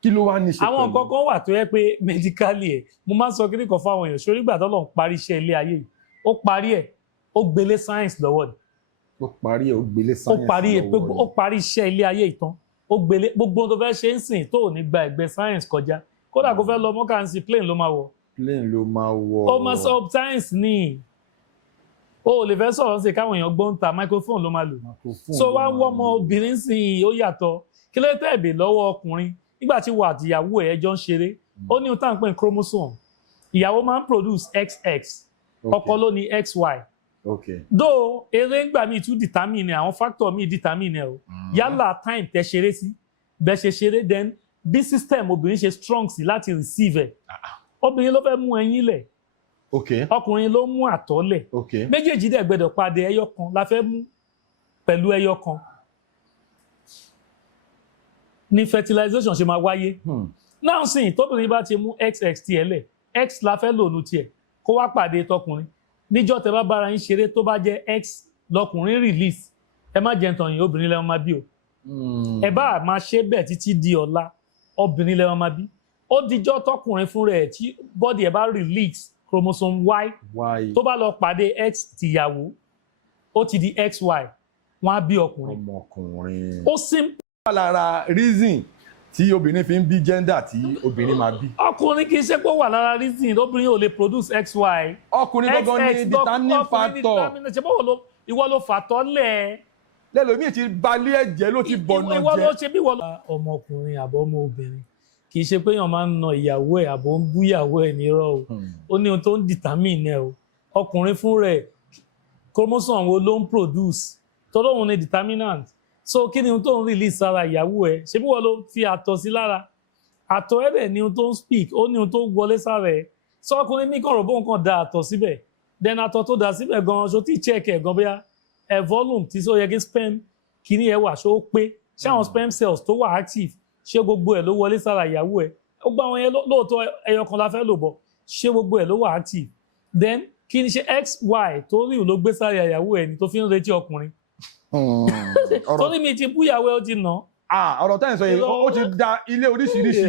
Kí ló wá ní í ṣe pẹ̀lú? Àwọn nǹkan kan wà tó yẹ pé medically ẹ̀ mo máa ń sọ kíní kan fáwọn èèyàn sórí ìgbà tọ́lọ́run parí iṣẹ́ ilé ayé yìí ó parí ẹ̀ ó gbélé science lọ́wọ́ ni. Ó parí ẹ̀ ó gbélé science lọ́wọ́ ni. Ó parí iṣẹ́ ilé ayé ìtàn ó gbélé gbogbo tó fẹ́ ṣe ń sìn tó ò ní gba ẹ̀gbẹ́ science kọjá kódà kó fẹ́ lọ mọ́kànsí plane ló máa wọ̀. Plane ló máa wọ̀. Ó máa sọ science ní o lè fẹ́ sọ̀rọ̀ sí káwọn èèyàn gbọ́n ta microphone ló máa lò. So wá ń wọ́ ọmọ obìnrin sí ó yàtọ̀ kí ló tẹ̀bẹ̀ lọ́wọ́ ọkùnrin nígbà tí wà àtìyàwó ẹ̀ ẹjọ́ ń ṣeré ó ní ohun tá à ń pè ní chromosome ìyàwó máa ń produce XX ọkọ ló ní XY. Though eré ńgbà míì tún determine àwọn factor míì determine o yálà time tẹ ṣeré sí bẹ ṣe ṣeré then bí system obìnrin ṣe strong sí láti receive ẹ̀ obìnrin ló fẹ́ mú ẹyin lẹ̀ ọkùnrin ló mú àtọ̀ lẹ̀ méjèèjì dẹ̀ gbẹdọ̀ padà ẹyọ kan la fẹ́ mú pẹ̀lú ẹyọ kan ní fertilization ṣe máa wáyé náà sìn tóbìnrin bá ti mú XX tiẹ̀ lẹ̀ X la fẹ́ lò nù tiẹ̀ kó wá pàdé tọkùnrin níjọ́ tẹ bá bára yín ṣeré tó bá jẹ́ X lọkùnrin release ẹ má jẹ́ ntàn yín obìnrin lẹ́wọ̀n máa bí o ẹ bá máa ṣe bẹ́ẹ̀ títí di ọ̀la obìnrin lẹ́wọ̀n máa bí ó dijọ́ tọkùnrin fún rẹ̀ tí bọ́dì ẹ̀ bá release chromosome Y tó bá lọ pàdé X tìyàwó ó ti di XY wọ́n á bí ọkùnrin ó simple. lára reason tí obìnrin fi ń bí gender tí obìnrin máa bí. ọkùnrin kì í ṣe pé ó wà lára reason obìnrin ò lè produce XY. ọkùnrin gangan ní determining factor. ṣe bọ́ ìwọ ló fàtọ́ lẹ̀ lẹ́lòmíì ti balẹ̀ ẹ̀jẹ̀ ló ti bọ̀nà jẹ́. ìwọ ló ṣe bí wọ́n lọ. ọmọkùnrin àbọ̀ ọmọ obìnrin kì í ṣe pé èèyàn máa ń na ìyàwó ẹ̀ àbọ̀ ń bú ìyàwó ẹ̀ nírọ̀ o ó ní ohun tó ń determine ẹ̀ o ọkùnrin fún rẹ̀ chromosome wo ló ń produce tọ́lọ́ òun ni determinant so kí ni ohun tó ń release sára ìyàwó ẹ̀ ṣé bí wọ́n ló fi àtọ̀ sí lára àtọ̀ ẹ̀ dẹ̀ ni ohun tó ń speak ó ní ohun tó wọlé sára ẹ̀ sọ ọkùnrin mi kàn rò bóun kàn da àtọ̀ síbẹ̀ then àtọ̀ tó da síbẹ̀ gan ṣó tí check ẹ̀ gan bóyá ẹ̀ volume tí sọ yẹ kí sperm kíní ẹ̀ wà ṣó pé ṣé àwọn sperm cells tó wà active ṣé gbogbo ẹ̀ ló wọlé sára ìyàwó ẹ̀ ó gbọ́ àwọn yẹn lóòótọ́ ẹyọ kan la fẹ́ lò bọ̀ ṣé gbogbo ẹ̀ ló wà active then kí ni ṣe xy tó rí ló gbé sára ìyàwó ẹ̀ ni tó fi ń retí ọkùnrin torí mi ti bú ìyàwó ẹ̀ ó ti nà. ọ̀rọ̀ tẹ́yìn sọ yìí ó ti da ilé oríṣiríṣi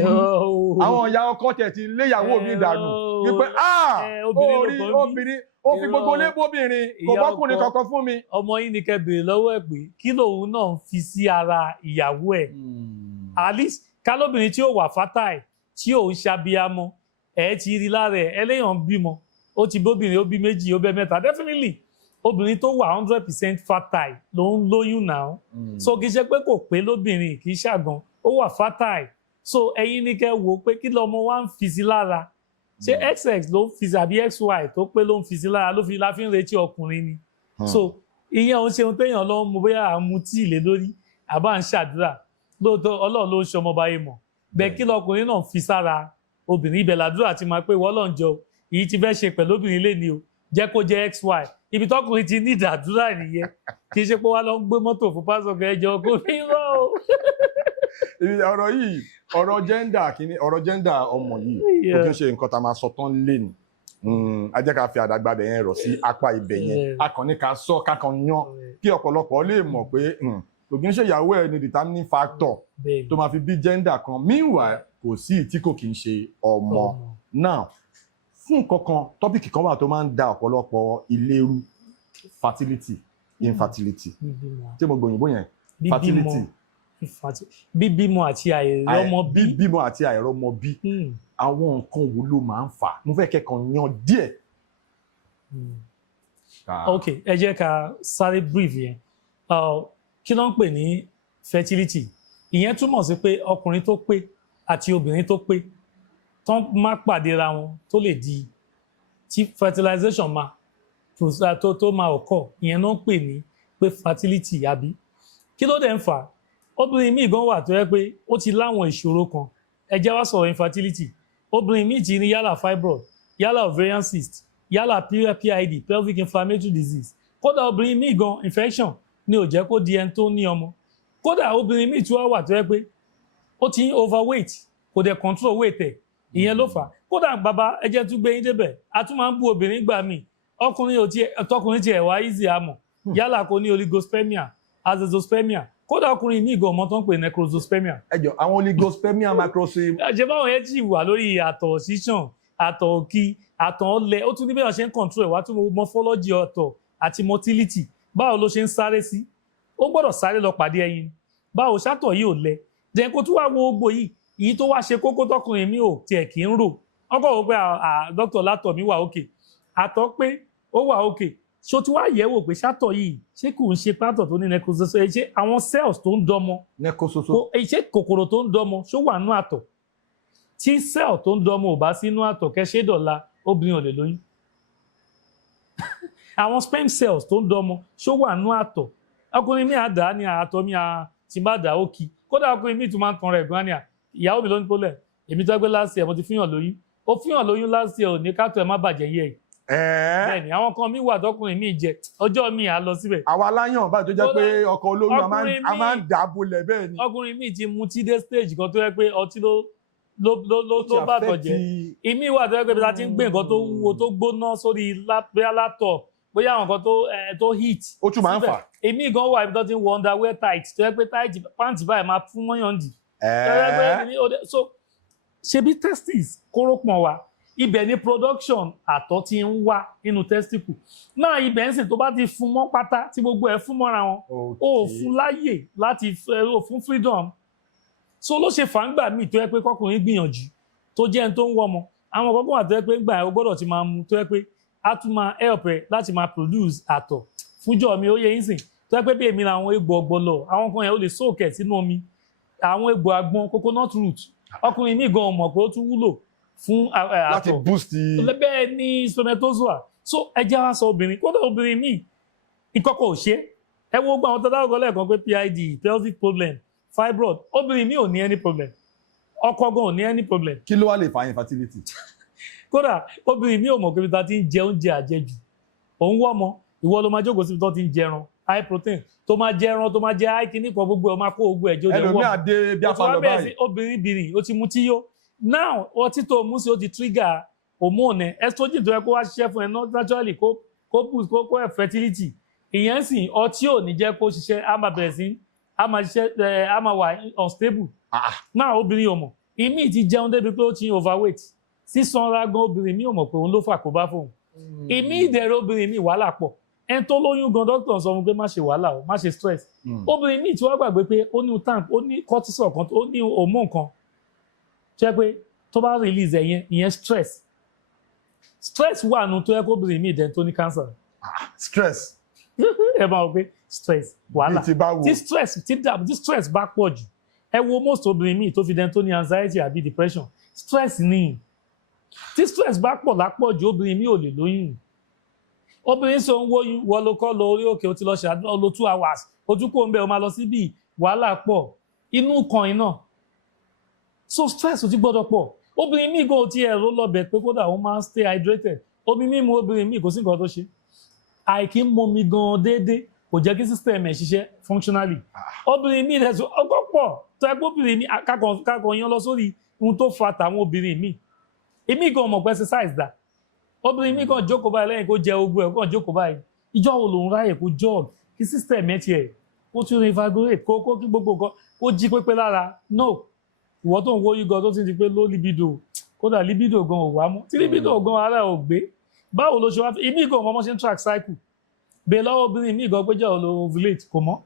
àwọn ìyá ọkọ tẹ̀ ti léyàwó mi dànù wípé obìnrin ó fi gbogbo lé bóbìnrin kò bọ́kùnrin kankan fún mi. ọmọ yìí ni kẹ́ béèrè lọ́wọ́ ẹ̀ pé kí lòun náà ń fi sí ara ìyàwó ẹ̀ at least kálóbìnrin tí ó wà fertile tí ò ń ṣàbíamọ ẹ̀ ti rí lára ẹ̀ ẹlẹ́yàn bímọ ó ti bóbìnrin ó bí méjì ó bẹ́ mẹ́ta definitely obìnrin tó wà 100% fertile ló ń lóyún náà so kì í ṣe pé kò pé lóbìnrin kì í ṣàgàn ó wà fertile so ẹ̀yin ní kẹ́ wò pé kí lọmọ wa ń fi sí lára ṣé xx ló ń fi sí àbí xy tó pé ló ń fi sí lára ló fi láfi ń retí ọkùnrin ni so ìyẹn ò ń ṣe ohun téèyàn lọ mú bóyá à ń mu tíì lé lórí àbá ń ṣàdúrà lóòótọ́ Ọlọ́run ló ń ṣe ọmọ báyé mọ̀ bẹ́ẹ̀ kí lọkùnrin náà fi sára obìnrin ibẹ̀ làdúrà ti máa pé ìwọ Ọlọ́run jọ èyí ti fẹ́ ṣe pẹ̀lú obìnrin lé ní o jẹ́ kó jẹ́ xy ibi tọkùnrin ti ní ìdàdúrà nìyẹn kì í ṣe pé wá lọ ń gbé mọ́tò fún pásọ̀kọ̀ ẹjọ́ kó fi ń rọ́ o. ọ̀rọ̀ yìí ọ̀rọ̀ gender ọmọ yìí kò kí ń ṣe nǹkan tá a máa sọ tán lé ní a jẹ́ ká fi àdàgbà bẹ̀ yẹn rọ̀ sí apá ibẹ̀ yẹn a kàn ní ká sọ ká kàn yan kí ọ̀pọ̀lọpọ̀ lè mọ̀ pé kò kí ń ṣe ìyàwó ẹ̀ ní determining factor tó máa fi bí gender kan meanwhile kò sí tí kò kí ń ṣe ọmọ now fún nǹkan kan tọ́pìkì kan wà tó máa ń da ọ̀pọ̀lọpọ̀ ilé rú fertility infertility tí mo gbòyìnbó yẹn fertility bíbímọ àti àìrọ́mọbí bíbímọ àti àìrọ́mọbí àwọn nǹkan wo ló máa ń fà mo fẹ́ kẹ́kọ̀ọ́ yan díẹ̀. ok ẹ jẹ́ ká sáré brief yẹn kí ló ń pè ní fertility ìyẹn túmọ̀ sí pé ọkùnrin tó pé àti obìnrin tó pé tán má pàdé ra wọn tó lè di tí fertilization tó máa occur ìyẹn náà ń pè ní pé fertility àbí kí ló dẹ̀ ń fà obìnrin míì gan wà tó yẹ pé ó ti láwọn ìṣòro kan ẹ jẹ́ wá sọ̀rọ̀ infertility obìnrin míì ti ní yálà fibroid yálà ovarian cyst yálà PID pelvic inflammatory disease kódà obìnrin míì gan infection ni ò jẹ́ kó di ẹni tó ní ọmọ kódà obìnrin míì tí wọ́n wà tó yẹ pé ó ti ń overweight kò dẹ̀ control weight ẹ̀ ìyẹn ló fà kódà bàbá ẹjẹ tún gbé yín débẹ̀ a tún máa ń bú obìnrin gbà mí tọkùnrin tiẹ̀ wá easy àmọ́ yálà kò ní oligospermia azezospermia kódà ọkùnrin ní ìgò ọmọ tó ń pè necrosospermia. ẹjọ àwọn oligospermia macrospermia. ṣe báwọn yẹn ti wà lórí àtọ̀ ṣíṣàn àtọ̀ òkì àtọ̀ ọlẹ̀ ó tún ní bí wọ́n ṣe ń control ẹ̀ wá tún morphology ọ̀tọ̀ àti motility báwo ló ṣe ń sáré sí ó gbọ́dọ̀ sáré lọ pàdé ẹyin báwo ṣàtọ̀ yìí ò lẹ jẹ́ kó tún wá wo gbogbo yìí èyí tó wá ṣe kókó tọkùnrin mi ò tiẹ̀ kì í rò ọkọ̀ wò pé dókítà látọ̀ mi wà òkè àtọ̀ pé ó wà òkè ṣó tí wàá yẹ̀wò pé ṣàtọ̀ yìí ṣé kò ń ṣe pátọ̀ tó ní necrososo ṣé àwọn cells tó ń dọmọ ṣé kòkòrò tó ń dọmọ ṣó wà nú àtọ̀ tí cell tó ń dọmọ ò bá sínú àtọ̀ kẹ́ṣẹ́ dọ̀la obìnrin ò lè lóyún àwọn sperm cells tó ń dọmọ ṣó wà nú àtọ̀ ọkùnrin mi àdá ni àtọ̀ mi ti bá dà ó kí kódà ọkùnrin mi tún máa ń tan rẹ̀ gan ni ìyàwó mi ló ń pólẹ̀ èmi tó gbé last year mo ti fihàn lóyún ó fihàn lóyún last year ò ní ká tó ẹ má bàjẹ́ yẹ yìí. bẹ́ẹ̀ni àwọn kan mi wà tọkùnrin mi jẹ ọjọ́ mi à lọ síbẹ̀. àwa aláyàn bá tó jẹ́ pé ọkọ olóyún a máa ń dàbòlẹ̀ bẹ́ẹ̀ ni. ọkùnrin mi ti mutí dé stage kan tó yẹ pé ọtí ló bàtọ̀ jẹ́ ìmí wà tó yẹ pé bí a ti ń gbé nǹkan tó wúwo tó gbóná sórí bóyá laptop bóyá àwọn nǹkan tó heat. ó tún máa ń fà. èmi gan wà ibi tó ti ń wọ underwear tight tó yẹ pé tight pant báyìí máa fún mọ́yàn dì. so ṣebí testis kórópọ̀n wa ibẹ̀ ni production àtọ̀ ti ń wá nínú testicle náà ibẹ̀ ń sìn tó bá ti fún mọ́ pátá tí gbogbo ẹ̀ fún mọ́ra wọn ó fún láyè láti fún freedom so ló ṣe fàǹgbà míì tó yẹ pé kọkùnrin gbìyànjú tó jẹ́ ẹni tó ń wọ́mọ àwọn kọ́kọ́ wà tó yẹ pé gbà ẹ̀ ó gbọ́dọ̀ ti máa mu tó yẹ pé á tún máa help ẹ láti máa produce àtọ̀ fúnjọ́ mi ó yẹ yín sìn tó yẹ pé bí èmi làwọn egbò ọ̀gbọ̀lọ̀ àwọn kan yẹn ó lè sóòkè sínú omi àwọn egbò àgbọn coconut root ọkùnrin ní gan mọ̀ pé ó tún wúlò fún láti boost bẹ́ẹ̀ ní spermatozoa so ẹjẹ́ wá sọ obìnrin kódà obìnrin míì ìkọ́kọ̀ ò ṣe ẹ wo gbọ́ àwọn tó dáwọ́ lẹ́ẹ̀kan pé PID pelvic problem fibroid obìnrin míì ò ní any problem ọkọ gan ò ní any problem. kí ló wá lè fa infertility. kódà obìnrin míì ò mọ̀ pé bí ta ti ń jẹ oúnjẹ àjẹjù òun wọ́ ọmọ ìwọ ló máa jókòó síbi tó ti ń jẹran high protein tó máa jẹ ẹran tó máa jẹ high kìíní kan gbogbo ẹ máa kó gbogbo ẹjọ jẹ wọ ẹlòmíà dé bí apá lọ báyìí obìnrin ó ti mu tí yó now ọtí tó mú sí ó ti trigger hormone estrogen tó yẹ kó wá ṣiṣẹ́ fún ẹ naturally kó boost kó fertility ìyẹn sì ọtí ò ní jẹ́ kó ṣiṣẹ́ á máa bẹ̀rẹ̀ sí á máa ṣiṣẹ́ á máa wà unstable now obìnrin ò mọ̀ ìmí ti jẹun débi pé ó ti overweight sísanra gan obìnrin mi ò mọ̀ pé òun ló fà kó bá fóun ìmí ìdẹ̀rẹ̀ obìnrin mi wàhálà pọ̀ ẹni tó lóyún gan dókítà sọ fún pé má ṣe wàhálà o má ṣe stress obìnrin míì tí wọ́n gbàgbé pé ó ní tank ó ní cortisol kan ó ní hormone kan ṣe pé tó bá release ìyẹn stress wà nù tó yẹ kó obìnrin míì dẹ̀ tó ní cancer. stress. ẹ máa wọ pé stress wàhálà tí stress bá pọ̀ jù ẹ wo most obìnrin míì tó fi dẹ̀ tó ní anxiety àbí depression stress ni tí stress bá pọ̀ lápọ̀ jù obìnrin míì ò lè lóyún obìnrin sọ ń wóyún wọ́n ló kọ́ lọ orí òkè ó ti lọ ṣàdúrà lo 2 hours ojú kò ń bẹ ó máa lọ síbi wàhálà pọ̀ inú kan iná so stress ò ti gbọ́dọ̀ pọ̀ obìnrin míì gan ti ẹ̀rọ lọ́bẹ̀ pé kódà ó máa ń stay hydrated omi mímu obìnrin míì kò sí nǹkan tó ṣe àìkí momi gan déédéé kò jẹ́ kí system ẹ̀ ṣiṣẹ́ functionally obìnrin míì rẹ̀ sọ ọgbọ́n pọ̀ tó ẹgbẹ́ obìnrin míì kákan yan lọ sórí ohun tó fa tàwọn obìnrin míì èmi gan mọ̀ pé exercise dà obìnrin mi kàn jókòó báyìí lẹ́yìn kó jẹ ogun ẹ̀ kàn jókòó báyìí ìjọ wo lòun ráyè kó jog kí system ẹ̀ tiẹ̀ kó tún reinvigorate kó kí gbogbo nǹkan kó jí pépé lára no ìwọ tó ń wo yígan tó ti di pé low libido kódà libido gan ò wá mú tí libido gan ara ò gbé báwo ló ṣe wá fi ìmí gan ọmọ ṣe ń track cycle bẹ́ẹ̀ lọ́wọ́ obìnrin mi gan péjọ lo ovulate kò mọ́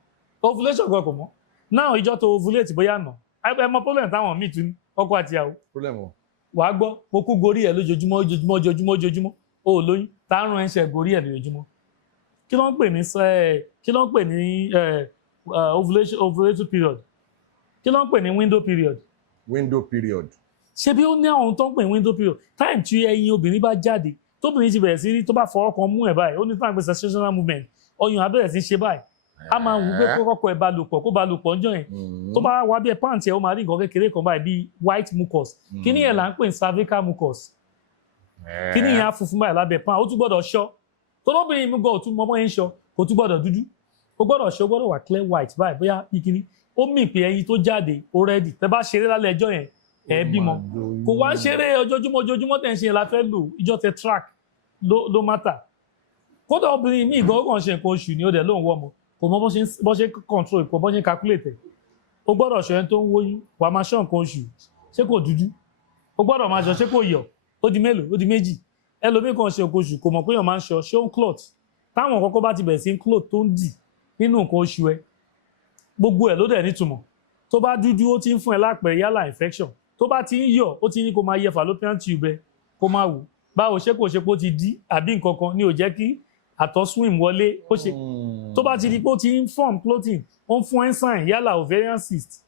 ovulation gan kò mọ́ náà ìjọ tó ovulate bóyá nà ẹ mọ problem táwọn míì tún ọkọ àtìyàwó wàá gbọ́ mo kú gorí ẹ̀ lójoojúmọ́ o ò lóyún tààrùn ẹ̀ṣẹ̀ gorí ẹ̀ lójoojúmọ́ kí ló ń pè ní ovulatory period kí ló ń pè ní window period ṣé bí ó ní àwọn tó ń pè ní window period time tí ẹyin obìnrin bá jáde tóbìnrin ti bẹ̀rẹ̀ sí rí tó bá fọwọ́ kan mú ẹ̀ báyìí ó ní time pé sensational movement ọyàn á bẹ̀rẹ̀ sí ṣe báyìí a máa wù pé kọ́kọ́ ẹ̀ bá lò pọ̀ kó bá lò pọ̀ ńjọ́ yẹn tó bá wá bí ẹ̀ pàǹtì ẹ̀ ó máa rí nǹkan kékeré kan báyìí bíi white mucus kíní yẹn là ń pè ní cervical mucus kíní yẹn á funfun báyìí lábẹ́ pàǹ ó tún gbọ́dọ̀ ṣọ́ tó lóbìnrin mi gan ò tún mọ́mọ́ yẹn ń ṣọ́ kò tún gbọ́dọ̀ dúdú ó gbọ́dọ̀ ṣọ́ gbọ́dọ̀ wà clear white báyìí bóyá bí kíní ó mì pé ẹyin tó jáde ó rẹ́dì tẹ́ bá ṣeré lálẹ́ ẹjọ́ yẹn ẹ̀ bímọ kò wá ń ṣeré ojoojúmọ́ tẹ̀ ń ṣe la fẹ́ lò ìjọ tẹ track ló matter kódà obìnrin mi gan ó kàn ṣe nǹkan oṣù ni ó dẹ̀ lóun wọ́ ọmọ kò mọ bó ṣe control kò bó ṣe calculate o gbọ́dọ̀ ṣọ́ ẹni tó ń wóyún wàá máa ṣọ́ nǹkan oṣù ṣé kò dúdú o gbọ́dọ̀ máa ṣọ́ ṣé kò yọ̀ ó di mélòó ó di méjì ẹlòmíì kan ṣe nǹkan oṣù kò mọ̀ pé èèyàn máa ń ṣọ́ ṣé ó ń clot táwọn kọ́kọ́ bá ti bẹ̀rẹ̀ sí ń clot tó ń dì nínú nǹkan oṣù ẹ gbogbo ẹ̀ ló dẹ̀ nítumọ̀ tó bá dúdú ó ti ń fún ẹ lápẹ̀rẹ̀ yálà infection tó bá ti ń yọ̀ ó ti ní kó máa yẹ fallopian tube ẹ kó máa wò báwo ṣé kò ṣe pé ó ti dí àbí nǹkan kan ni ò jẹ́ kí àtọ̀ swim wọlé ó ṣe tó bá ti di pé ó ti ń form clotting ó ń fún enzyme yálà ovarian cyst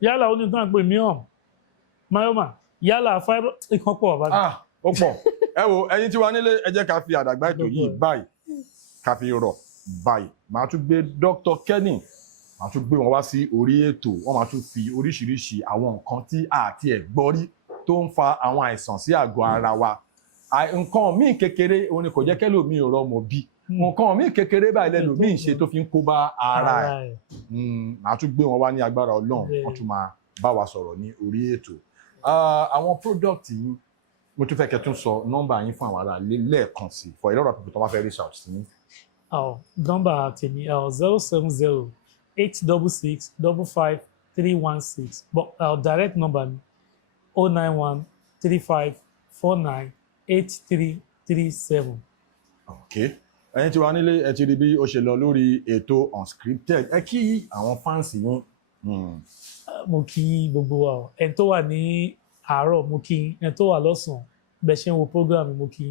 yálà ó ní tó ń pè myoma yálà fibro ìkan pọ̀ bá ó pọ̀ ẹ wo ẹ̀yin tí wà nílé ẹ jẹ́ ká fi àdàgbà ètò yìí báyìí ká fi rọ̀ báyìí màá tún gbé Dr. Kenny màá tún gbé wọn wá sí orí ètò wọn máa tún fi oríṣiríṣi àwọn nǹkan tí àti ẹ̀ gbọ́ rí tó ń fa àwọn àìsàn sí àgọ́ ara wa nǹkan míì kékeré òun ni kò jẹ́ kẹ́lòmíì ò rọ́mọ bí nǹkan míì kékeré báyìí lẹ́lòmíì ṣe tó fi ń kó bá ara ẹ̀ màá tún gbé wọn wá ní agbára Ọlọ́run wọ́n tún máa bá wa sọ̀rọ̀ ní orí ètò àwọn product yìí mo tún fẹ́ kẹ́ tún sọ nọ́mbà yín fún àwọn ará lẹ́ẹ̀kan sí for a lot of people tó bá fẹ́ reach out sí yín. nọ́mbà tèmi 070-866-55316 but direct number mi 091-3549-8337. Okay. Ẹ̀yin tí wà nílé ẹ ti rí bí ó ṣe lọ lórí ètò Unscripted ẹ kí àwọn fáǹsì yín. Mo kí gbogbo wa ẹni tó wà ní àárọ̀ mo kí ẹni tó wà lọ́sàn-án bẹ́ẹ̀ ṣe ń wo program mo kí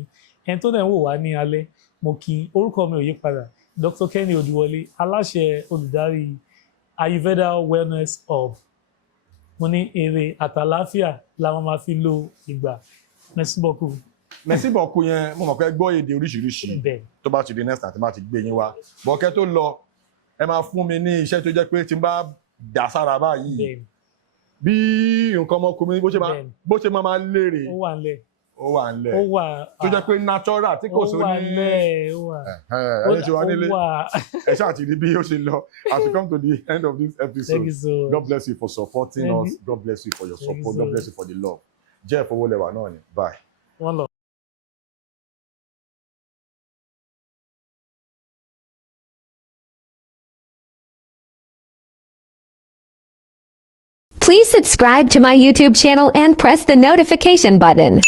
ẹni tó dẹ̀ ń wò wá ní alẹ́ mo kí orúkọ mi ò yí padà Dr. Kenny Oduwole, aláṣẹ olùdarí Ayurveda Wellness Hub. Mo ní èrè àtàláfíà la máa fi lo ìgbà. Merci beaucoup. Merci beaucoup yẹn mo mọ̀ pé gbọ́ èdè oríṣiríṣi Bẹ́ẹ̀. tó bá ti di next time tí máa ti gbé yín wá bọ́kẹ́ tó lọ ẹ máa fún mi ní iṣẹ́ tó jẹ́ pé tí n bá dà sára báyìí Bẹ́ẹ̀. bí nǹkan ọmọkùnrin bó ṣe máa lérè Ó wà ńlẹ̀. ó wà ńlẹ̀ Ó wà. tó jẹ́ pé natural tí kò sóní ńlẹ̀. Ó wà. ẹ̀yin ṣe wá nílé Ó wà. ẹ ṣáà ti rí bí ó ṣe lọ as we come to the end of this episode. Thank you so much. God bless you for supporting us. God bless you for your Thank you support. so God bless you for the love. Jeff Owolewa náà ni. Bye. One love. Please subscribe to my YouTube channel and press the notification button.